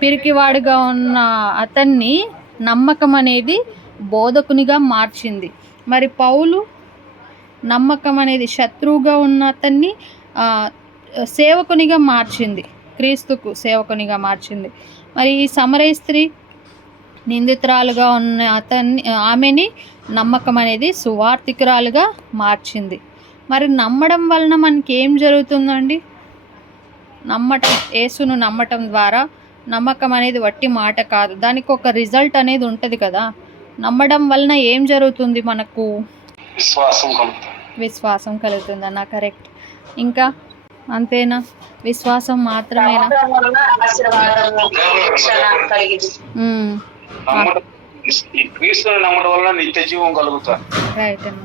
పిరికివాడుగా ఉన్న అతన్ని నమ్మకం అనేది బోధకునిగా మార్చింది. మరి పౌలు నమ్మకం అనేది శత్రువుగా ఉన్న అతన్ని సేవకునిగా మార్చింది, క్రీస్తుకు సేవకునిగా మార్చింది. మరి ఈ సమరయ స్త్రీ నిందితురాలుగా ఉన్న ఆమెని నమ్మకం అనేది సువార్థికురాలుగా మార్చింది. మరి నమ్మడం వలన మనకి ఏం జరుగుతుందండి? యేసును నమ్మటం ద్వారా, నమ్మకం అనేది వట్టి మాట కాదు, దానికి ఒక రిజల్ట్ అనేది ఉంటుంది కదా. నమ్మడం వలన ఏం జరుగుతుంది? మనకు విశ్వాసం కలుగుతుంది అన్న. కరెక్ట్. ఇంకా అంతేనా? విశ్వాసం మాత్రమేనా? రైట్ అన్న.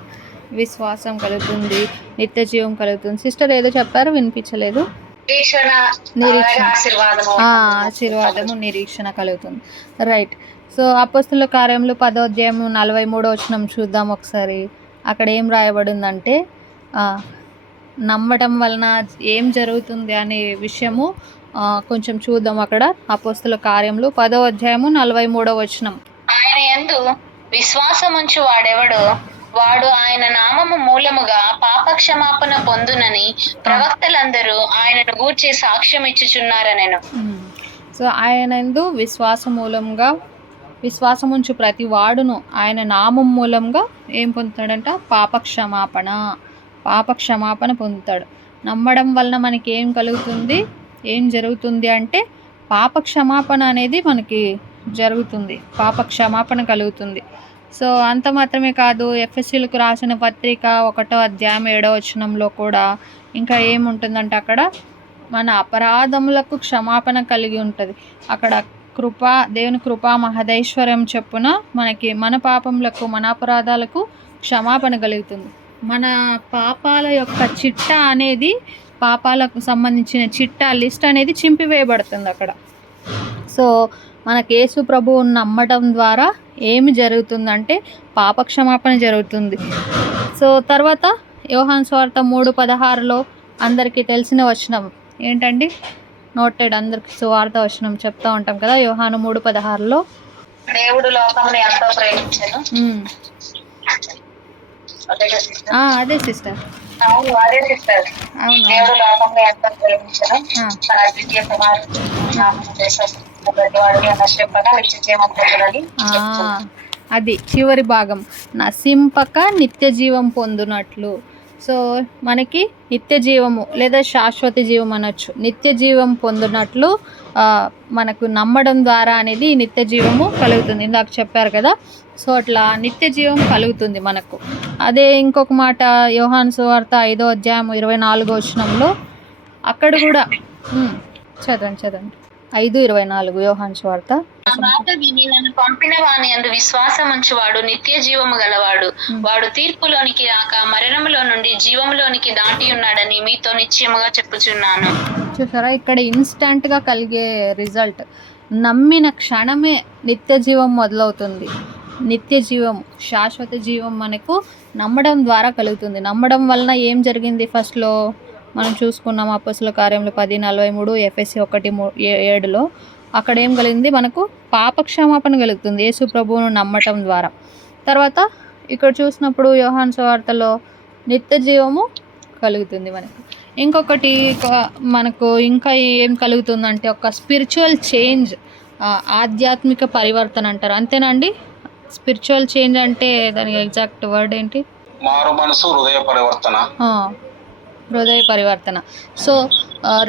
విశ్వాసం కలుగుతుంది, నిత్య జీవం కలుగుతుంది. సిస్టర్ ఏదో చెప్పారు, వినిపించలేదు. ఆశీర్వాదము, నిరీక్షణ కలుగుతుంది. రైట్. సో అపోస్తలుల కార్యములు 10వ అధ్యాయము 43వ వచనం చూద్దాం ఒకసారి. అక్కడ ఏం రాయబడిందంటే నమ్మటం వలన ఏం జరుగుతుంది అనే విషయము కొంచెం చూద్దాం. అక్కడ అపోస్తలుల కార్యములు 10వ అధ్యాయము 43వ వచనం. ఆయన యందు విశ్వాసముంచు వాడెవడో వాడు ఆయన నామము మూలముగా పాపక్షమాపణ పొందునని ప్రవక్తలందరూ ఆయనను గూర్చి సాక్ష్యం ఇచ్చుచున్నారనెను. సో ఆయన యందు విశ్వాసముంచు ప్రతి వాడును ఆయన నామం మూలంగా ఏం పొందుతాడంట? పాపక్షమాపణ పొందుతాడు. నమ్మడం వలన మనకి ఏం కలుగుతుంది, ఏం జరుగుతుంది అంటే పాపక్షమాపణ అనేది మనకి జరుగుతుంది, పాపక్షమాపణ కలుగుతుంది. సో అంత మాత్రమే కాదు, ఎఫెసీయులకు రాసిన పత్రిక 1వ అధ్యాయం 7వ వచనంలో కూడా ఇంకా ఏముంటుందంటే అక్కడ మన అపరాధములకు క్షమాపణ కలిగి ఉంటుంది. అక్కడ దేవుని కృపా మహదైశ్వర్యం చెప్పున మనకి మన పాపములకు, మన అపరాధాలకు క్షమాపణ కలుగుతుంది. మన పాపాల యొక్క చిట్టా అనేది, పాపాలకు సంబంధించిన చిట్టా లిస్ట్ అనేది చింపివేయబడుతుంది అక్కడ. సో మనకు యేసు ప్రభువును నమ్మడం ద్వారా ఏమి జరుగుతుందంటే పాపక్షమాపణ జరుగుతుంది. సో తర్వాత యోహాను సువార్త 3:16లో అందరికీ తెలిసిన వచనం ఏంటండి? నోటెడ్, అందరికి సువార్త వచనం చెప్తా ఉంటాం కదా. యోహాను 3:16లో దేవుడు లోకమును ఎంతో ప్రేమించెను. అదే సిస్టర్. అవును. దేవుడు లోకమును ఎంతో ప్రేమించెను, తన అద్వితీయ కుమారుని నశింపక నిత్య జీవం పొందునని. అది చివరి భాగం, నశింపక నిత్య జీవం పొందునట్లు. సో మనకి నిత్య జీవము లేదా శాశ్వత జీవం అనొచ్చు, నిత్య జీవం పొందునట్లు మనకు నమ్మడం ద్వారా అనేది నిత్య జీవము కలుగుతుంది. ఇందాక చెప్పారు కదా, సో అట్లా నిత్య జీవం కలుగుతుంది మనకు. అదే ఇంకొక మాట యోహాను సువార్త 5వ అధ్యాయం 24వ వచనంలో అక్కడ కూడా చదవండి 5:24 యోహాను సువార్త. ఆ మాట విని నన్ను పంపిన వాని యందు విశ్వాసం ఉంచువాడు నిత్య జీవము గలవాడు, వాడు తీర్పులోనికి రాక మరణములో నుండి జీవములోనికి దాటి ఉన్నాడని మీతో నిశ్చయముగా చెప్పుచున్నాను. చూసారా, ఇక్కడ ఇన్స్టంట్గా కలిగే రిజల్ట్, నమ్మిన క్షణమే నిత్య జీవం మొదలవుతుంది. నిత్య జీవం, శాశ్వత జీవం మనకు నమ్మడం ద్వారా కలుగుతుంది. నమ్మడం వలన ఏం జరిగింది? ఫస్ట్లో మనం చూసుకున్నాం అపోస్తలుల కార్యములు 10:43, ఎఫెసీ 1:7లో. అక్కడ ఏం కలిగింది? మనకు పాపక్షమాపణ కలుగుతుంది యేసు ప్రభువును నమ్మటం ద్వారా. తర్వాత ఇక్కడ చూసినప్పుడు యోహాను సువార్తలో నిత్య జీవము కలుగుతుంది మనకు. ఇంకొకటి మనకు ఇంకా ఏం కలుగుతుందంటే ఒక స్పిరిచువల్ చేంజ్, ఆధ్యాత్మిక పరివర్తన అంటారు, అంతేనండి? స్పిరిచువల్ చేంజ్ అంటే దాని ఎగ్జాక్ట్ వర్డ్ ఏంటి? మారు మనసు, హృదయ పరివర్తన. హృదయ పరివర్తన. సో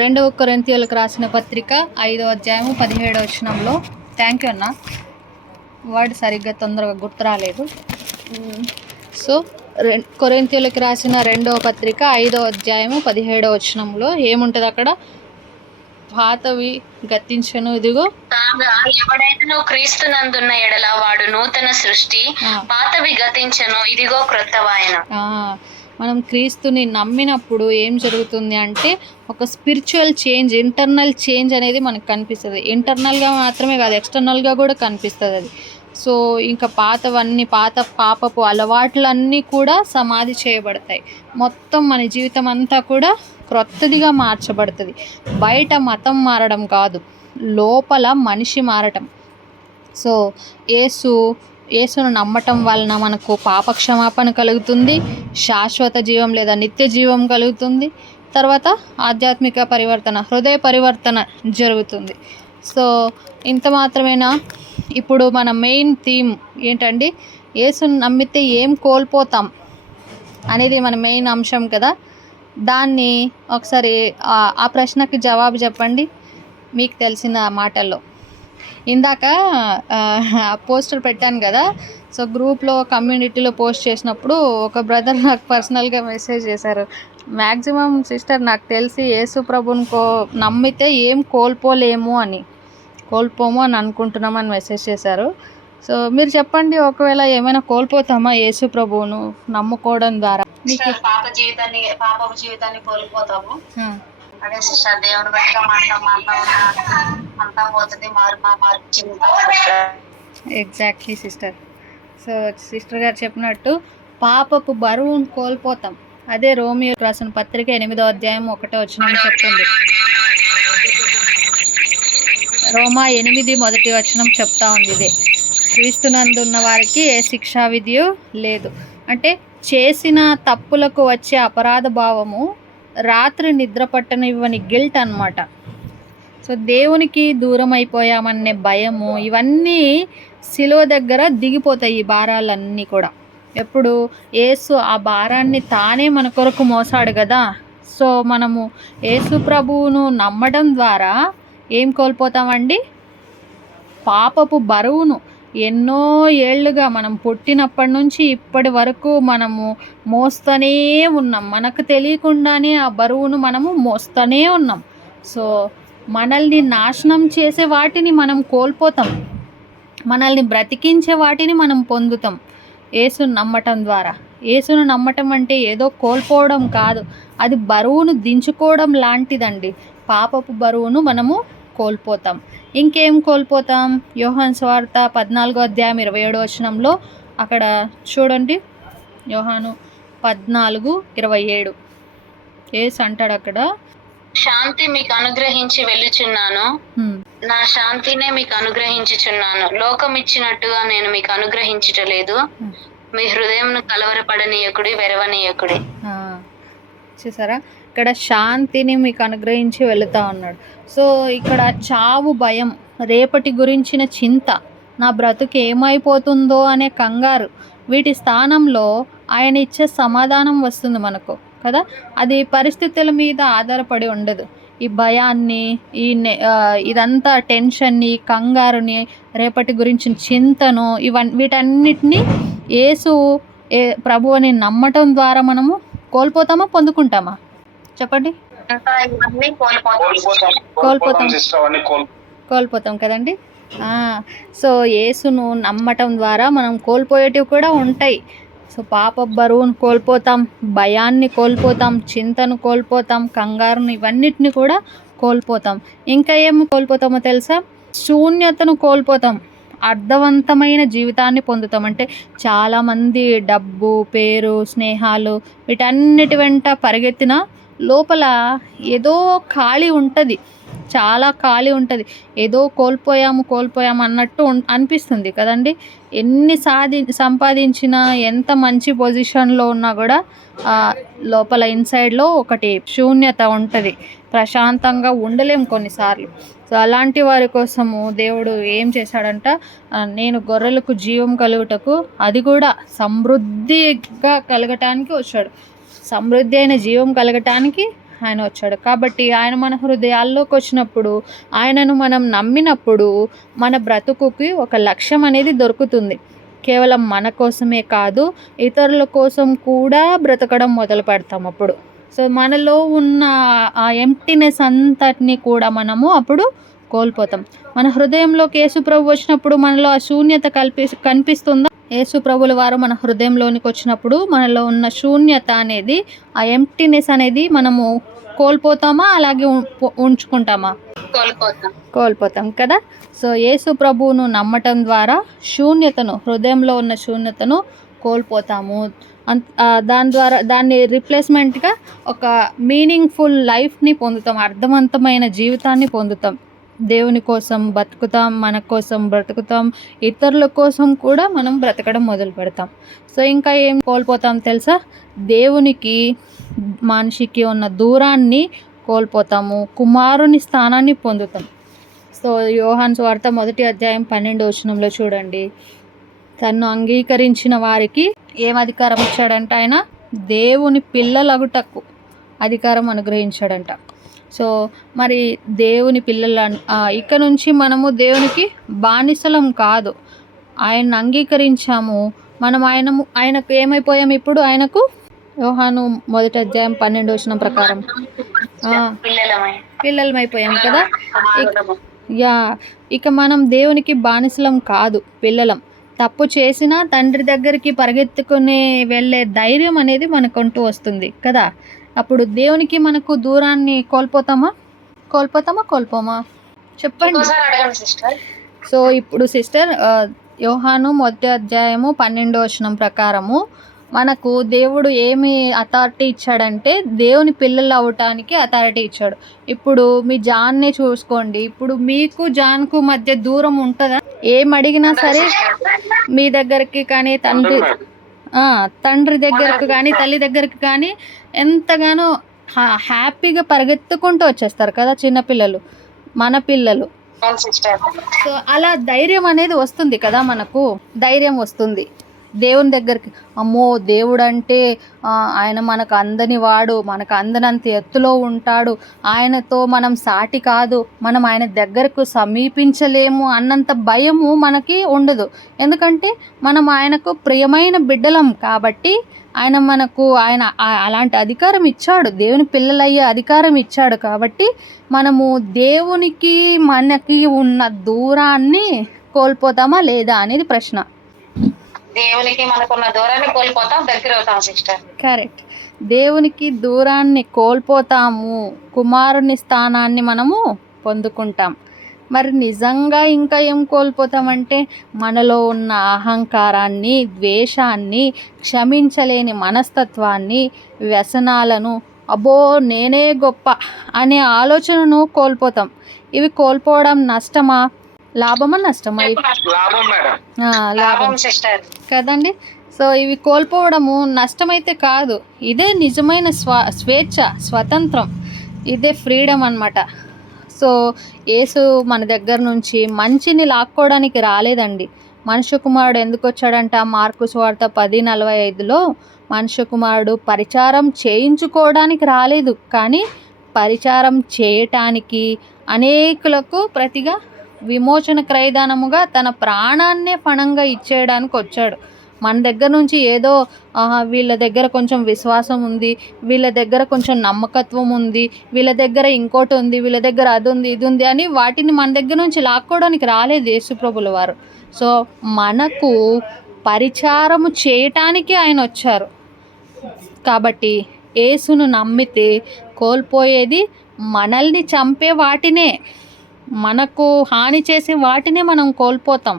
2 కొరింథీయులకు రాసిన పత్రిక 5వ అధ్యాయము 17వ వచనంలో, థ్యాంక్ యూ అన్న, వర్డ్ సరిగ్గా తొందరగా గుర్తు రాలేదు. సో కొరింథీయులకు రాసిన 2వ పత్రిక 5వ అధ్యాయము 17వ వచనంలో ఏముంటుంది అక్కడ? పాతవి గతించెను, ఇదిగో ఎవడైనా క్రీస్తునందున్న ఎడల వాడు నూతన సృష్టి, పాతవి గతించెను, ఇదిగో క్రొత్తవాయెను. మనం క్రీస్తుని నమ్మినప్పుడు ఏం జరుగుతుంది అంటే ఒక స్పిరిచువల్ చేంజ్, ఇంటర్నల్ చేంజ్ అనేది మనకు కనిపిస్తుంది. ఇంటర్నల్గా మాత్రమే కాదు, ఎక్స్టర్నల్గా కూడా కనిపిస్తుంది అది. సో ఇంకా పాపపు అలవాట్లన్నీ కూడా సమాధి చేయబడతాయి. మొత్తం మన జీవితం అంతా కూడా క్రొత్తదిగా మార్చబడుతుంది. బయట మతం మారడం కాదు, లోపల మనిషి మారటం. సో యేసును నమ్మటం వలన మనకు పాపక్షమాపణ కలుగుతుంది, శాశ్వత జీవం లేదా నిత్య జీవం కలుగుతుంది. తర్వాత ఆధ్యాత్మిక పరివర్తన, హృదయ పరివర్తన జరుగుతుంది. సో ఇంత మాత్రమేనా? ఇప్పుడు మన మెయిన్ థీమ్ ఏంటండి? యేసును నమ్మితే ఏం కోల్పోతాం అనేది మన మెయిన్ అంశం కదా. దాన్ని ఒకసారి ఆ ప్రశ్నకి జవాబు చెప్పండి మీకు తెలిసిన మాటల్లో. ఇందాక పోస్టర్ పెట్టాను కదా, సో గ్రూప్లో కమ్యూనిటీలో పోస్ట్ చేసినప్పుడు ఒక బ్రదర్ నాకు పర్సనల్గా మెసేజ్ చేశారు. మ్యాక్సిమం సిస్టర్ నాకు తెలిసి యేసు ప్రభుని నమ్మితే ఏం కోల్పోము అని అనుకుంటున్నామని మెసేజ్ చేశారు. సో మీరు చెప్పండి, ఒకవేళ ఏమైనా కోల్పోతామా యేసు ప్రభువును నమ్ముకోవడం ద్వారా? పాపపు జీవితాన్ని కోల్పోతాము. అదే సిస్టర్, దేవుని బట్టి అంతా పోతుంది, ఎగ్జాక్ట్లీ సిస్టర్. సో సిస్టర్ గారు చెప్పినట్టు పాపపు బరువును కోల్పోతాం. అదే రోమియోకు రాసిన పత్రిక 8వ అధ్యాయం 1వ వచనం చెప్తుంది. రోమా 8 మొదటి వచనం చెప్తా ఉంది ఇదే, క్రీస్తునందున్న వారికి ఏ శిక్షా విధియు లేదు. అంటే చేసిన తప్పులకు వచ్చే అపరాధ భావము, రాత్రి నిద్ర పట్టనివ్వని గిల్ట్ అన్నమాట. సో దేవునికి దూరం అయిపోయామనే భయము, ఇవన్నీ శిలువ దగ్గర దిగిపోతాయి. ఈ భారాలన్నీ కూడా ఎప్పుడు యేసు ఆ భారాన్ని తానే మన కొరకు మోసాడు కదా. సో మనము యేసు ప్రభువును నమ్మడం ద్వారా ఏం కోల్పోతామండి? పాపపు బరువును. ఎన్నో ఏళ్ళుగా మనం పుట్టినప్పటి నుంచి ఇప్పటి వరకు మనము మోస్తూనే ఉన్నాం. మనకు తెలియకుండానే ఆ బరువును మనము మోస్తూనే ఉన్నాం. సో మనల్ని నాశనం చేసే వాటిని మనం కోల్పోతాం, మనల్ని బ్రతికించే వాటిని మనం పొందుతాం యేసును నమ్మటం ద్వారా. యేసును నమ్మటం అంటే ఏదో కోల్పోవడం కాదు, అది బరువును దించుకోవడం లాంటిదండి. పాపపు బరువును మనము కోల్పోతాం. ఇంకేం కోల్పోతాం? యోహాను సువార్త 14వ అధ్యాయం 27వ వచనంలో అక్కడ చూడండి, యోహాను 14:27 యేసు అంటాడు అక్కడ, శాంతి మీకు అనుగ్రహించి వెళ్ళుచున్నాను, నా శాంతినే మీకు అనుగ్రహించుచున్నాను, లోకం ఇచ్చినట్టుగా నేను మీకు అనుగ్రహించటలేదు, మీ హృదయంను కలవరపడనీయకుడి, వెరవనీయకుడి. చూసారా, ఇక్కడ శాంతిని మీకు అనుగ్రహించి వెళుతా ఉన్నాడు. సో ఇక్కడ చావు భయం, రేపటి గురించిన చింత నా బ్రతుకు ఏమైపోతుందో అనే కంగారు, వీటి స్థానంలో ఆయన ఇచ్చే సమాధానం వస్తుంది మనకు కదా. అది పరిస్థితుల మీద ఆధారపడి ఉండదు. ఈ భయాన్ని, ఇదంతా టెన్షన్ని, కంగారుని, రేపటి గురించిన చింతను, వీటన్నిటినీ యేసు ప్రభువుని నమ్మటం ద్వారా మనము కోల్పోతామా, పొందుకుంటామా? చెప్పండి. కోల్పోతాం కదండి. సో యేసును నమ్మటం ద్వారా మనం కోల్పోయేటివి కూడా ఉంటాయి. సో పాప బరువును కోల్పోతాం, భయాన్ని కోల్పోతాం, చింతను కోల్పోతాం, కంగారుని, ఇవన్నిటిని కూడా కోల్పోతాం. ఇంకా ఏం కోల్పోతామో తెలుసా? శూన్యతను కోల్పోతాం, అర్థవంతమైన జీవితాన్ని పొందుతాం. అంటే చాలామంది డబ్బు, పేరు, స్నేహాలు వీటన్నిటి వెంట పరిగెత్తిన లోపల ఏదో ఖాళీ ఉంటుంది, చాలా ఖాళీ ఉంటుంది. ఏదో కోల్పోయాము అన్నట్టు అనిపిస్తుంది కదండి. ఎన్ని సంపాదించినా, ఎంత మంచి పొజిషన్లో ఉన్నా కూడా లోపల ఇన్సైడ్లో ఒకటి శూన్యత ఉంటుంది. ప్రశాంతంగా ఉండలేం కొన్నిసార్లు. సో అలాంటి వారి కోసము దేవుడు ఏం చేశాడంట, నేను గొర్రెలకు జీవం కలుగుటకు, అది కూడా సమృద్ధిగా కలగటానికి వచ్చాడు. సమృద్ధి అయిన జీవం కలగటానికి ఆయన వచ్చాడు. కాబట్టి ఆయన మన హృదయాల్లోకి వచ్చినప్పుడు, ఆయనను మనం నమ్మినప్పుడు మన బ్రతుకుకి ఒక లక్ష్యం అనేది దొరుకుతుంది. కేవలం మన కోసమే కాదు, ఇతరుల కోసం కూడా బ్రతకడం మొదలు పెడతాం అప్పుడు. సో మనలో ఉన్న ఆ ఎంప్టీనెస్ అంతటిని కూడా మనము అప్పుడు కోల్పోతాం. మన హృదయంలోకి యేసు ప్రభు వచ్చినప్పుడు మనలో ఆ శూన్యత కనిపిస్తుందా? యేసు ప్రభుల వారు మన హృదయంలోనికి వచ్చినప్పుడు మనలో ఉన్న శూన్యత అనేది, ఆ ఎంప్టీనెస్ అనేది మనము కోల్పోతామా, అలాగే ఉంచుకుంటామా? కోల్పోతాం కదా. సో యేసు ప్రభువును నమ్మటం ద్వారా హృదయంలో ఉన్న శూన్యతను కోల్పోతాము. దాన్ని రిప్లేస్మెంట్గా ఒక మీనింగ్ఫుల్ లైఫ్ని పొందుతాం, అర్థవంతమైన జీవితాన్ని పొందుతాం. దేవుని కోసం బతుకుతాం, మన కోసం బ్రతుకుతాం, ఇతరుల కోసం కూడా మనం బ్రతకడం మొదలు పెడతాం. సో ఇంకా ఏం కోల్పోతాం తెలుసా? దేవునికి మనిషికి ఉన్న దూరాన్ని కోల్పోతాము, కుమారుని స్థానాన్ని పొందుతాం. సో యోహాను సువార్త 1వ అధ్యాయం 12వ వచనంలో చూడండి, తన్ను అంగీకరించిన వారికి ఏం అధికారం ఇచ్చాడంట? ఆయన దేవుని పిల్లలగుటకు అధికారం అనుగ్రహించాడంట. సో మరి దేవుని పిల్లల ఇక నుంచి మనము దేవునికి బానిసలం కాదు, ఆయన్ని అంగీకరించాము, మనం ఆయనకు ఏమైపోయాం? ఇప్పుడు ఆయనకు యోహాను 1వ అధ్యాయం 12వ వచనం ప్రకారం పిల్లలమైపోయాం కదా. ఇక మనం దేవునికి బానిసలం కాదు, పిల్లలం. తప్పు చేసినా తండ్రి దగ్గరికి పరిగెత్తుకుని వెళ్ళే ధైర్యం అనేది మనకంటూ వస్తుంది కదా. అప్పుడు దేవునికి మనకు దూరాన్ని కోల్పోతామా? కోల్పోమా? చెప్పండి. సో ఇప్పుడు సిస్టర్, యోహాను 1వ అధ్యాయము 12వ వచనం ప్రకారము మనకు దేవుడు ఏమి అథారిటీ ఇచ్చాడంటే, దేవుని పిల్లలు అవ్వటానికి అథారిటీ ఇచ్చాడు. ఇప్పుడు మీ జాన్నే చూసుకోండి, ఇప్పుడు మీకు జాన్కు మధ్య దూరం ఉంటుందా? ఏం అడిగినా సరే మీ దగ్గరికి కానీ, తండ్రి దగ్గరకు కానీ, తల్లి దగ్గరికి కానీ ఎంతగానో హ్యాపీగా పరిగెత్తుకుంటూ వచ్చేస్తారు కదా చిన్నపిల్లలు, మన పిల్లలు. సో అలా ధైర్యం అనేది వస్తుంది కదా, మనకు ధైర్యం వస్తుంది దేవుని దగ్గరికి. అమ్మో, దేవుడు అంటే ఆయన మనకు అందని వాడు, మనకు అందనంత ఎత్తులో ఉంటాడు, ఆయనతో మనం సాటి కాదు, మనం ఆయన దగ్గరకు సమీపించలేము అన్నంత భయము మనకి ఉండదు. ఎందుకంటే మనం ఆయనకు ప్రియమైన బిడ్డలం కాబట్టి ఆయన అలాంటి అధికారం ఇచ్చాడు, దేవుని పిల్లలయ్యే అధికారం ఇచ్చాడు. కాబట్టి మనము దేవునికి మనకి ఉన్న దూరాన్ని కోల్పోతామా లేదా అనేది ప్రశ్న. దేవునికి మనకున్న దూరాన్ని కోల్పోతాం, దగ్గర అవుతాం సిస్టర్. కరెక్ట్. దేవునికి దూరాన్ని కోల్పోతాము, కుమారుని స్థానాన్ని మనము పొందుకుంటాం. మరి నిజంగా ఇంకా ఏం కోల్పోతామంటే, మనలో ఉన్న అహంకారాన్ని, ద్వేషాన్ని, క్షమించలేని మనస్తత్వాన్ని, వ్యసనాలను, అబ్బో నేనే గొప్ప అనే ఆలోచనను కోల్పోతాం. ఇవి కోల్పోవడం నష్టమా, లాభమా, నష్టమా? లాభం కదండి. సో ఇవి కోల్పోవడము నష్టమైతే కాదు, ఇదే నిజమైన స్వేచ్ఛ, స్వతంత్రం, ఇదే ఫ్రీడమ్ అన్నమాట. సో యేసు మన దగ్గర నుంచి మంచిని లాక్కోవడానికి రాలేదండి. మనుష్య కుమారుడు ఎందుకు వచ్చాడంట? మార్కు సువార్త 10:45లో మనుష్య కుమారుడు పరిచారం చేయించుకోవడానికి రాలేదు, కానీ పరిచారం చేయటానికి, అనేకులకు ప్రతిగా విమోచన క్రయదానముగా తన ప్రాణాన్నే పణంగా ఇచ్చేయడానికి వచ్చాడు. మన దగ్గర నుంచి ఏదో వీళ్ళ దగ్గర కొంచెం విశ్వాసం ఉంది, వీళ్ళ దగ్గర కొంచెం నమ్మకత్వం ఉంది, వీళ్ళ దగ్గర ఇంకోటి ఉంది, వీళ్ళ దగ్గర అది ఉంది, ఇది ఉంది అని వాటిని మన దగ్గర నుంచి లాక్కోవడానికి రాలేదు యేసుప్రభుల వారు. సో మనకు పరిచారము చేయటానికి ఆయన వచ్చారు. కాబట్టి యేసును నమ్మితే కోల్పోయేది మనల్ని చంపే వాటినే, మనకు హాని చేసే వాటినే మనం కోల్పోతాం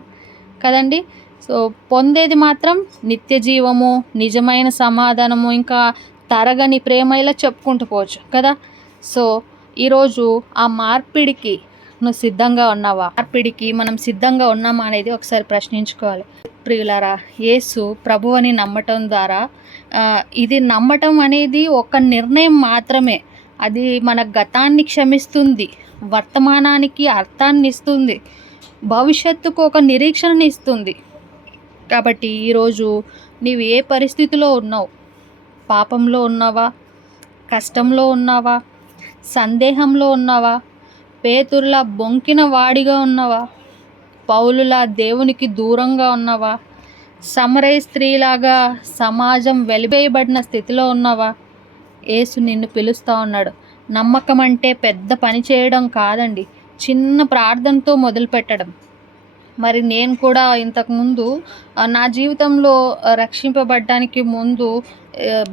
కదండి. సో పొందేది మాత్రం నిత్య జీవము, నిజమైన సమాధానము, ఇంకా తరగని ప్రేమ, ఇలా చెప్పుకుంటూ పోవచ్చు కదా. సో ఈరోజు ఆ మార్పిడికి నువ్వు సిద్ధంగా ఉన్నావా? మార్పిడికి మనం సిద్ధంగా ఉన్నామా అనేది ఒకసారి ప్రశ్నించుకోవాలి. ప్రియులారా, యేసు ప్రభువుని నమ్మటం ద్వారా ఇది నమ్మటం అనేది ఒక నిర్ణయం మాత్రమే. అది మన గతాన్ని క్షమిస్తుంది, వర్తమానానికి అర్థాన్ని ఇస్తుంది, భవిష్యత్తుకు ఒక నిరీక్షణని ఇస్తుంది. కాబట్టి ఈరోజు నీవు ఏ పరిస్థితిలో ఉన్నావు? పాపంలో ఉన్నావా? కష్టంలో ఉన్నావా? సందేహంలో ఉన్నావా? పేతురులా బొంకిన వాడిగా ఉన్నావా? పౌలులా దేవునికి దూరంగా ఉన్నావా? సమరయ స్త్రీలాగా సమాజం వెలివేయబడిన స్థితిలో ఉన్నావా? యేసు నిన్ను పిలుస్తూ ఉన్నాడు. నమ్మకం అంటే పెద్ద పని చేయడం కాదండి, చిన్న ప్రార్థనతో మొదలుపెట్టడం. మరి నేను కూడా ఇంతకుముందు నా జీవితంలో రక్షింపబడ్డానికి ముందు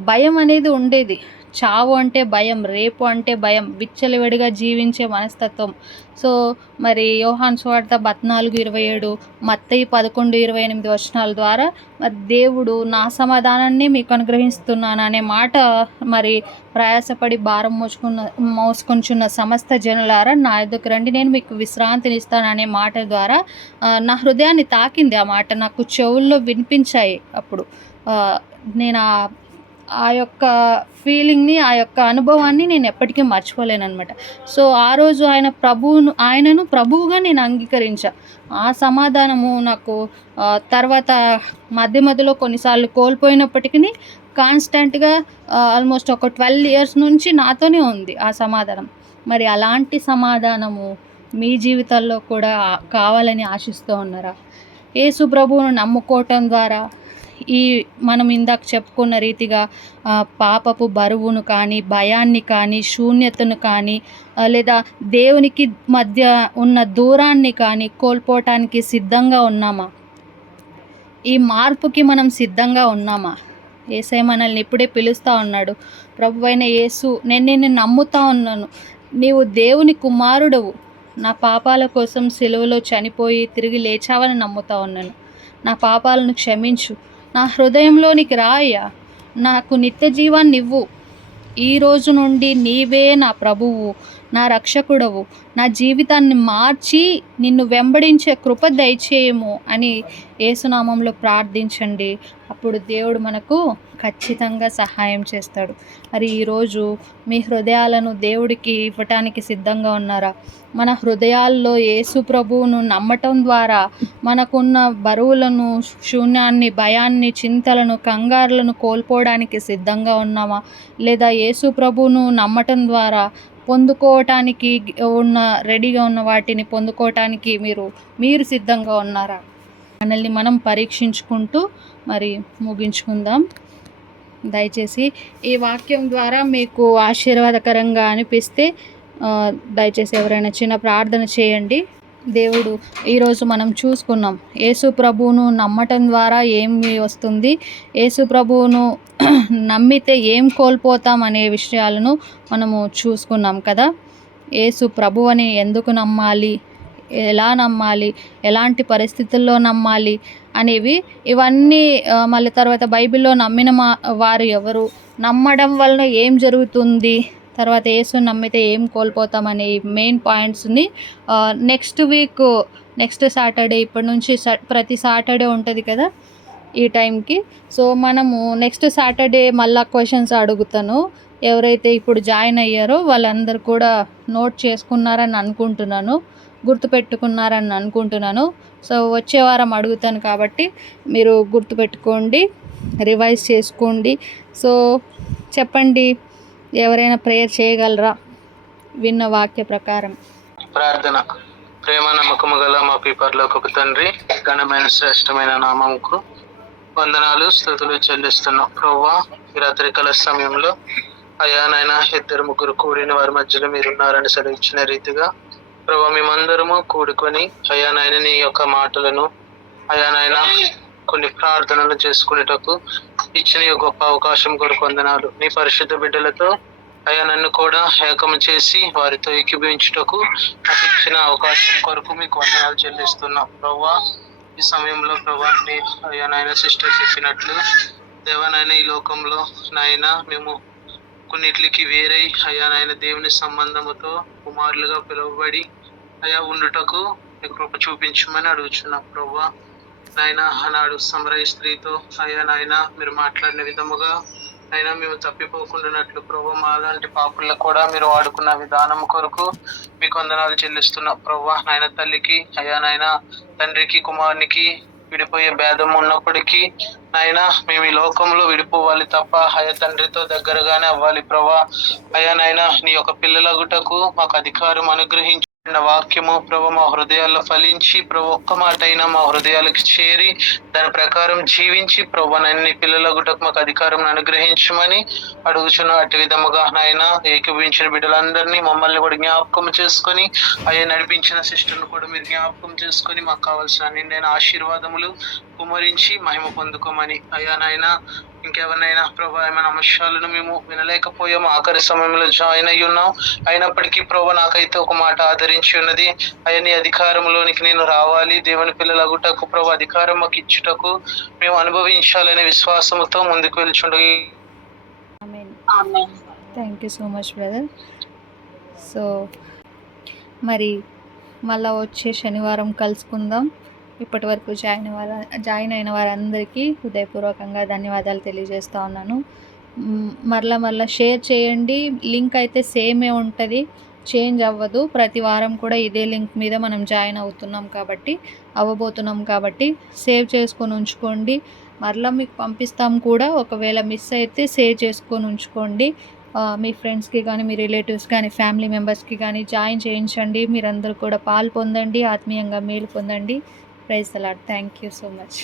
భయం అనేది ఉండేది. చావు అంటే భయం, రేపు అంటే భయం, విచ్చలవిడిగా జీవించే మనస్తత్వం. సో మరి యోహాను సువార్త 14:27, మత్తయి 11:28 వచనాల ద్వారా మరి దేవుడు నా సమాధానాన్ని మీకు అనుగ్రహిస్తున్నాను అనే మాట, మరి ప్రయాసపడి భారం మోసుకొంచున్న సమస్త జనులారా నా యొద్దకు రండి, నేను మీకు విశ్రాంతినిస్తాను అనే మాట ద్వారా నా హృదయాన్ని తాకింది. ఆ మాట నాకు చెవుల్లో వినిపించాయి. అప్పుడు నేను ఆ యొక్క ఫీలింగ్ని, ఆ యొక్క అనుభవాన్ని నేను ఎప్పటికీ మర్చిపోలేను అనమాట. సో ఆ రోజు ఆయనను ప్రభువుగా నేను అంగీకరించా. ఆ సమాధానము నాకు తర్వాత మధ్యలో కొన్నిసార్లు కోల్పోయినప్పటికీ కాన్స్టెంట్గా ఆల్మోస్ట్ ఒక 12 years నుంచి నాతోనే ఉంది ఆ సమాధానం. మరి అలాంటి సమాధానము మీ జీవితాల్లో కూడా కావాలని ఆశిస్తూ ఉన్నారా? యేసు ప్రభువును నమ్ముకోవటం ద్వారా మనం ఇందాక చెప్పుకున్న రీతిగా పాపపు బరువును కానీ, భయాన్ని కానీ, శూన్యతను కానీ, లేదా దేవునికి మధ్య ఉన్న దూరాన్ని కానీ కోల్పోవటానికి సిద్ధంగా ఉన్నామా? ఈ మార్పుకి మనం సిద్ధంగా ఉన్నామా? యేసయ్య మనల్ని ఇప్పుడే పిలుస్తూ ఉన్నాడు. ప్రభువైన యేసు, నేను నిన్ను నమ్ముతా ఉన్నాను, నీవు దేవుని కుమారుడవు, నా పాపాల కోసం సిలువలో చనిపోయి తిరిగి లేచావని నమ్ముతా ఉన్నాను. నా పాపాలను క్షమించు, నా హృదయంలోనికి రాయ్యా, నాకు నిత్య జీవాన్ని ఇవ్వు. ఈ రోజు నుండి నీవే నా ప్రభువు, నా రక్షకుడవు, నా జీవితాన్ని మార్చి నిన్ను వెంబడించే కృప దయచేయము అని యేసునామంలో ప్రార్థించండి. అప్పుడు దేవుడు మనకు ఖచ్చితంగా సహాయం చేస్తాడు. మరి ఈరోజు మీ హృదయాలను దేవుడికి ఇవ్వటానికి సిద్ధంగా ఉన్నారా? మన హృదయాల్లో యేసు ప్రభువును నమ్మటం ద్వారా మనకున్న బరువులను, శూన్యాన్ని, భయాన్ని, చింతలను, కంగారులను కోల్పోవడానికి సిద్ధంగా ఉన్నామా? లేదా యేసు ప్రభువును నమ్మటం ద్వారా పొందుకోవటానికి రెడీగా ఉన్న వాటిని పొందుకోవటానికి మీరు సిద్ధంగా ఉన్నారా? మనల్ని మనం పరీక్షించుకుంటూ మరి ముగించుకుందాం. దయచేసి ఈ వాక్యం ద్వారా మీకు ఆశీర్వాదకరంగా అనిపిస్తే దయచేసి ఎవరైనా చిన్న ప్రార్థన చేయండి. దేవుడు ఈరోజు మనం చూసుకున్నాం యేసు ప్రభువును నమ్మటం ద్వారా ఏమి వస్తుంది, యేసు ప్రభువును నమ్మితే ఏం కోల్పోతాం అనే విషయాలను మనము చూసుకున్నాం కదా. యేసు ప్రభువని ఎందుకు నమ్మాలి, ఎలా నమ్మాలి, ఎలాంటి పరిస్థితుల్లో నమ్మాలి అనేవి, ఇవన్నీ మళ్ళీ తర్వాత బైబిల్లో నమ్మిన వారు ఎవరు, నమ్మడం వలన ఏం జరుగుతుంది, తర్వాత యేసుని నమ్మితే ఏం కోల్పోతామనే మెయిన్ పాయింట్స్ని నెక్స్ట్ సాటర్డే, ఇప్పటి నుంచి ప్రతి సాటర్డే ఉంటుంది కదా ఈ టైంకి. సో మనము నెక్స్ట్ సాటర్డే మళ్ళీ క్వశ్చన్స్ అడుగుతాను. ఎవరైతే ఇప్పుడు జాయిన్ అయ్యారో వాళ్ళందరూ కూడా నోట్ చేసుకున్నారని అనుకుంటున్నాను, గుర్తుపెట్టుకున్నారని అనుకుంటున్నాను. సో వచ్చే వారం అడుగుతాను కాబట్టి మీరు గుర్తుపెట్టుకోండి, రివైజ్ చేసుకోండి. సో చెప్పండి, ఎవరైనా ప్రేయర్ చేయగలరా విన్న వాక్య ప్రకారం? ప్రార్థన. ప్రేమ నమ్మకము గల మా పరలోకపు తండ్రి, ఘనమైన శ్రేష్టమైన నామముకు వందనాలు స్తుతులు చెల్లిస్తున్నాం. ప్రభువా, ఈ రాత్రికాల సమయంలో అయ్యా నాయన 2-3 కూడిన వారి మధ్యలో మీరున్నారని సెలవిచ్చిన రీతిగా ప్రభువా, మేమందరము కూడుకొని అయ్యా నాయన నీ యొక్క మాటలను అయ్యా నాయన కొన్ని ప్రార్థనలు చేసుకునేటకు ఇచ్చిన ఈ గొప్ప అవకాశం కొరకు వందనాలు. నీ పరిశుద్ధ బిడ్డలతో అయ్యా నన్ను కూడా ఏకం చేసి వారితో ఏకీభవించుటకు నాకు ఇచ్చిన అవకాశం కొరకు మీకు వందనాలు చెల్లిస్తున్నాం. ప్రభువా, ఈ సమయంలో ప్రభా అయ్యా నాయన సిస్టర్ చెప్పినట్లు దేవనాయన ఈ లోకంలో నాయన మేము కొన్నిటికి వేరై అయ్యా నాయన దేవుని సంబంధముతో కుమారులుగా పిలువబడి అయ్యా ఉండుటకు కృప చూపించమని అడుగుచున్నాం. ప్రభువా నాయన ఆనాడు సమరయ స్త్రీతో అయ్యా నాయన మీరు మాట్లాడిన విధముగా అయినా మేము తప్పిపోకుండానట్లు ప్రభు మాలాంటి పాపులకు కూడా మీరు వాడుకున్న విధానం కొరకు మీకు వందనాలు చెల్లిస్తున్నాం. ప్రభు నాయన తల్లికి అయ్యా నాయన తండ్రికి కుమారునికి విడిపోయే భేదం ఉన్నప్పటికీ నాయన మేము ఈ లోకంలో విడిపోవాలి తప్ప అయ్యా తండ్రితో దగ్గరగానే అవ్వాలి. ప్రభా అయ్యా నాయన నీ యొక్క పిల్లలగుటకు మాకు అధికారం అనుగ్రహించి వాక్యము ప్రభు మా హృదయాల్లో ఫలించి ప్రభు ఒక్క మాట అయినా మా హృదయాలకు చేరి దాని ప్రకారం జీవించి ప్రభు నన్ను పిల్లలగుటకు మాకు అధికారం అనుగ్రహించమని అడుగుచున్న అటు విధముగా నాయన ఏకీభవించిన బిడ్డలందరినీ మమ్మల్ని కూడా జ్ఞాపకం చేసుకొని అయ్యా నడిపించిన సిస్టర్ను కూడా మీరు జ్ఞాపకం చేసుకొని మాకు కావాల్సిన నిండైన ఆశీర్వాదములు కుమరించి మహిమ పొందుకోమని అయ్యా నాయన ఇంకెవరినైనా ప్రభా ఏమైనా అంశాలను మేము వినలేకపోయాము, ఆఖరి సమయంలో జాయిన్ అయ్యి ఉన్నాం. అయినప్పటికీ ప్రభా నాకైతే ఒక మాట ఆదరించి ఉన్నది, అయ్యా నీ అధికారంలోనికి నేను రావాలి, దేవుని పిల్లలగుటకు ప్రభు అధికారం మాకు ఇచ్చుటకు మేము అనుభవించాలనే విశ్వాసంతో ముందుకు వెళ్తుండగా. Thank you so much brother. So మరి మళ్ళీ వచ్చే శనివారం కలుసుకుందాం. ఇప్పటి వరకు జాయిన్ అయిన వారందరికీ హృదయపూర్వకంగా ధన్యవాదాలు తెలియజేస్తూ ఉన్నాను. మరలా షేర్ చేయండి. లింక్ అయితే సేమే ఉంటుంది, చేంజ్ అవ్వదు. ప్రతి వారం కూడా ఇదే లింక్ మీద మనం జాయిన్ అవ్వబోతున్నాం కాబట్టి సేవ్ చేసుకొని ఉంచుకోండి. మరలా మీకు పంపిస్తాం కూడా. ఒకవేళ మిస్ అయితే సేవ్ చేసుకొని ఉంచుకోండి. మీ ఫ్రెండ్స్కి కానీ, మీ రిలేటివ్స్ కానీ, ఫ్యామిలీ మెంబర్స్కి కానీ జాయిన్ చేయించండి. మీరందరూ కూడా పాలు పొందండి, ఆత్మీయంగా మేలు పొందండి. Praise the lord. Thank you so much.